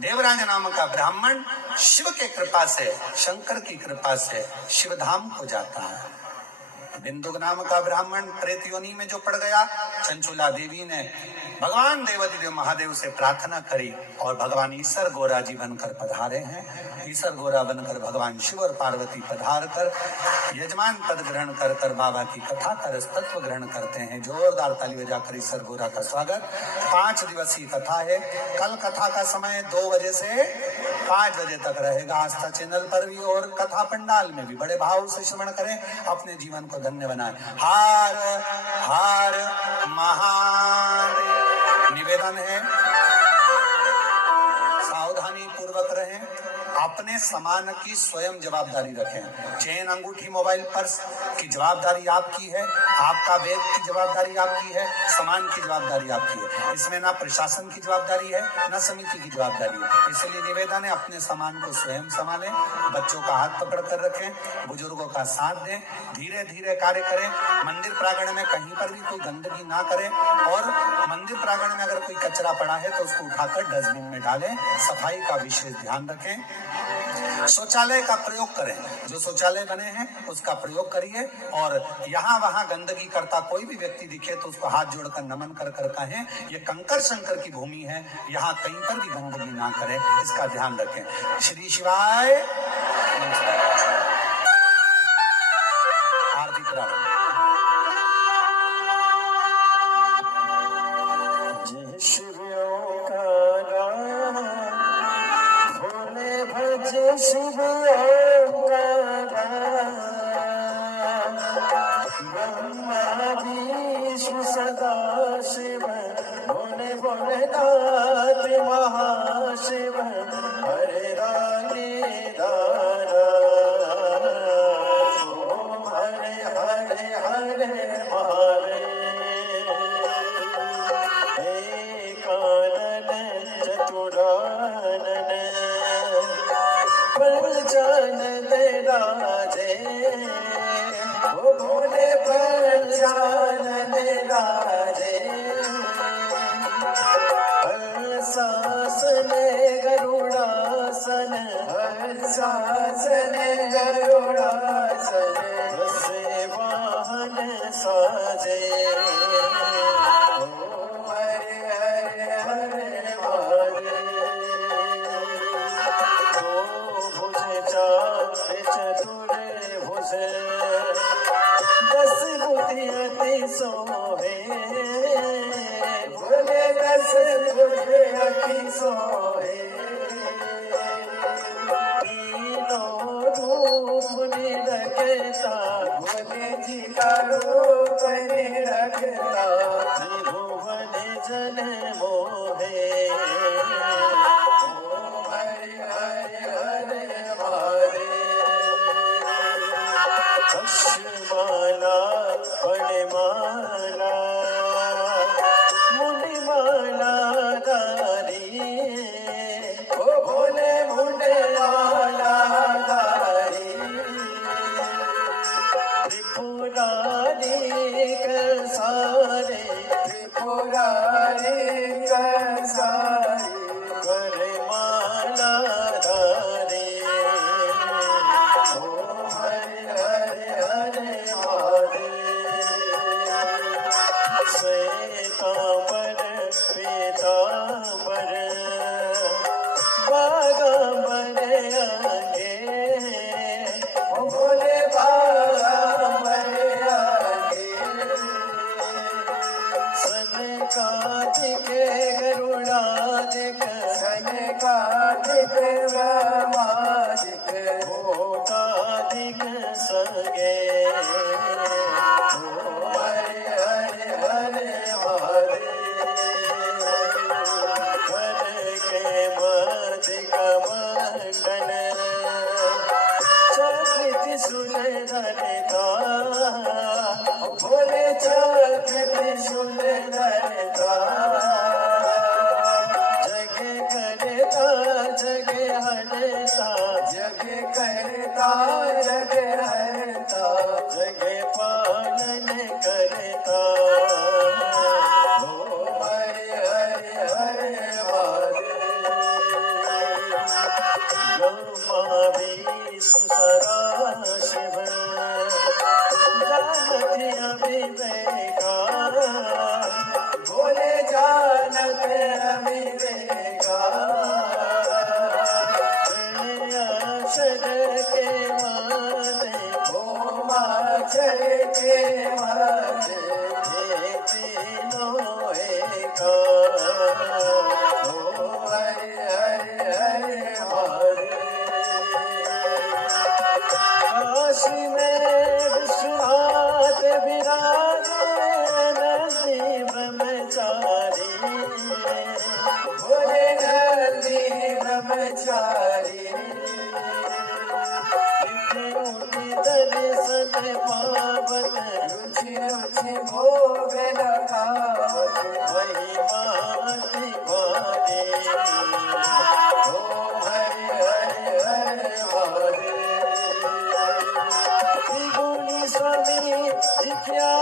देवराज नाम का ब्राह्मण शिव के कृपा से, शंकर की कृपा से शिवधाम को जाता है। बिंदुक नाम का ब्राह्मण प्रेत योनि में जो पड़ गया, चंचुला देवी ने भगवान देवाधिदेव महादेव से प्रार्थना करी और भगवान ईसर गोरा जी बनकर पधारे हैं। ईसर गोरा बनकर भगवान शिव और पार्वती पधार कर यजमान पद ग्रहण कर बाबा की कथा का रसतत्व ग्रहण करते हैं। जोरदार ताली बजाकर ईसर गोरा का स्वागत। 5 दिवसीय कथा है। कल कथा का समय 2 बजे से 5 बजे तक रहेगा आस्था चैनल पर भी और कथा पंडाल में भी। बड़े भाव से श्रवण करें, अपने जीवन को धन्य बनाएं। हर हर महादेव। निवेदन है, सावधानी पूर्वक रहें, अपने सामान की स्वयं जवाबदारी रखें। चेन, अंगूठी, मोबाइल, पर्स की जवाबदारी आपकी है, आपका बैग की जवाबदारी आपकी है, सामान की जवाबदारी आपकी है। इसमें ना प्रशासन की जवाबदारी है, ना समिति की जवाबदारी है। इसलिए निवेदन है, अपने सामान को स्वयं संभालें, बच्चों का हाथ पकड़ कर रखें, बुजुर्गों का साथ दें, धीरे धीरे कार्य करें। मंदिर प्रांगण में कहीं पर भी कोई गंदगी ना करें और मंदिर प्रांगण में अगर कोई कचरा पड़ा है तो उसको उठाकर डस्टबिन में डालें। सफाई का विशेष ध्यान रखें। शौचालय का प्रयोग करें, जो शौचालय बने हैं उसका प्रयोग करिए। और यहाँ वहाँ गंदगी करता कोई भी व्यक्ति दिखे तो उसको हाथ जोड़कर नमन कर कर कहें, ये कंकर शंकर की भूमि है, यहाँ कहीं पर भी गंदगी ना करें, इसका ध्यान रखें। श्री शिवाय। आरती प्रारंभ। जय शिव ओंकारा, भोले भज शिव ओंकारा, ब्रह्मा विष्णु सदा शिव, भोले भोलेनाथ महाशिव, हरे रानी रारा, ओम हरे हरे हरे हरे। एकानन चतुरानन, पंचानन राजे, ओ भोले पंचानन राजे। हंसासन गरुड़ासन, हंसासन गरुड़ासन, से वाहन साजे। ओम हरे हरे हरे हरे। दो भुज चार चतुर भुज, 10 बुद्धि अति सोहे, भोले 10 बुद्धि अति सोहे। तीनों रूप निरखता, भोले जी का रूप निरखता, त्रिभुवन जन मोहे। ओम हरे हरे हरे हरे। अक्षमाला फणमाला, मुंडमाला धारी, ओ भोले मुंडमाला धारी। त्रिपुरारी सारे, त्रिपुरारी सारे, वरमाला धारी। ओम हरे हरे हरे हरे। श्वेतांबर पीतांबर, बागांबर अंगे, ओ भोले बागांबर अंगे। सनकादिक गरुड़ादिक, सनकादिक ब्रह्मादिक, भूतादिक संगे। ओम हरे हरे हरे हरे। घर के मधिक मंडन, चक्र सुंदरता, भोले चक्र सुंदरता। जग करता जग हरता, जग करता जग हरता, जग पालन करता। ओम हरे हरे हरे हरे। ब्रह्मा विष्णु सदा शिव, जानत अविवेका, भोले जानत अविवेका। अक्षर के माते, ओम अक्षर के माते, ये तीनों एका। ओम हरे हरे हरे हरे। पावत रुचि रुचि भोग लगावत महिमा तिवारी ओम हरि हरि हरि हरे त्रिगुणी स्वामी जी क्या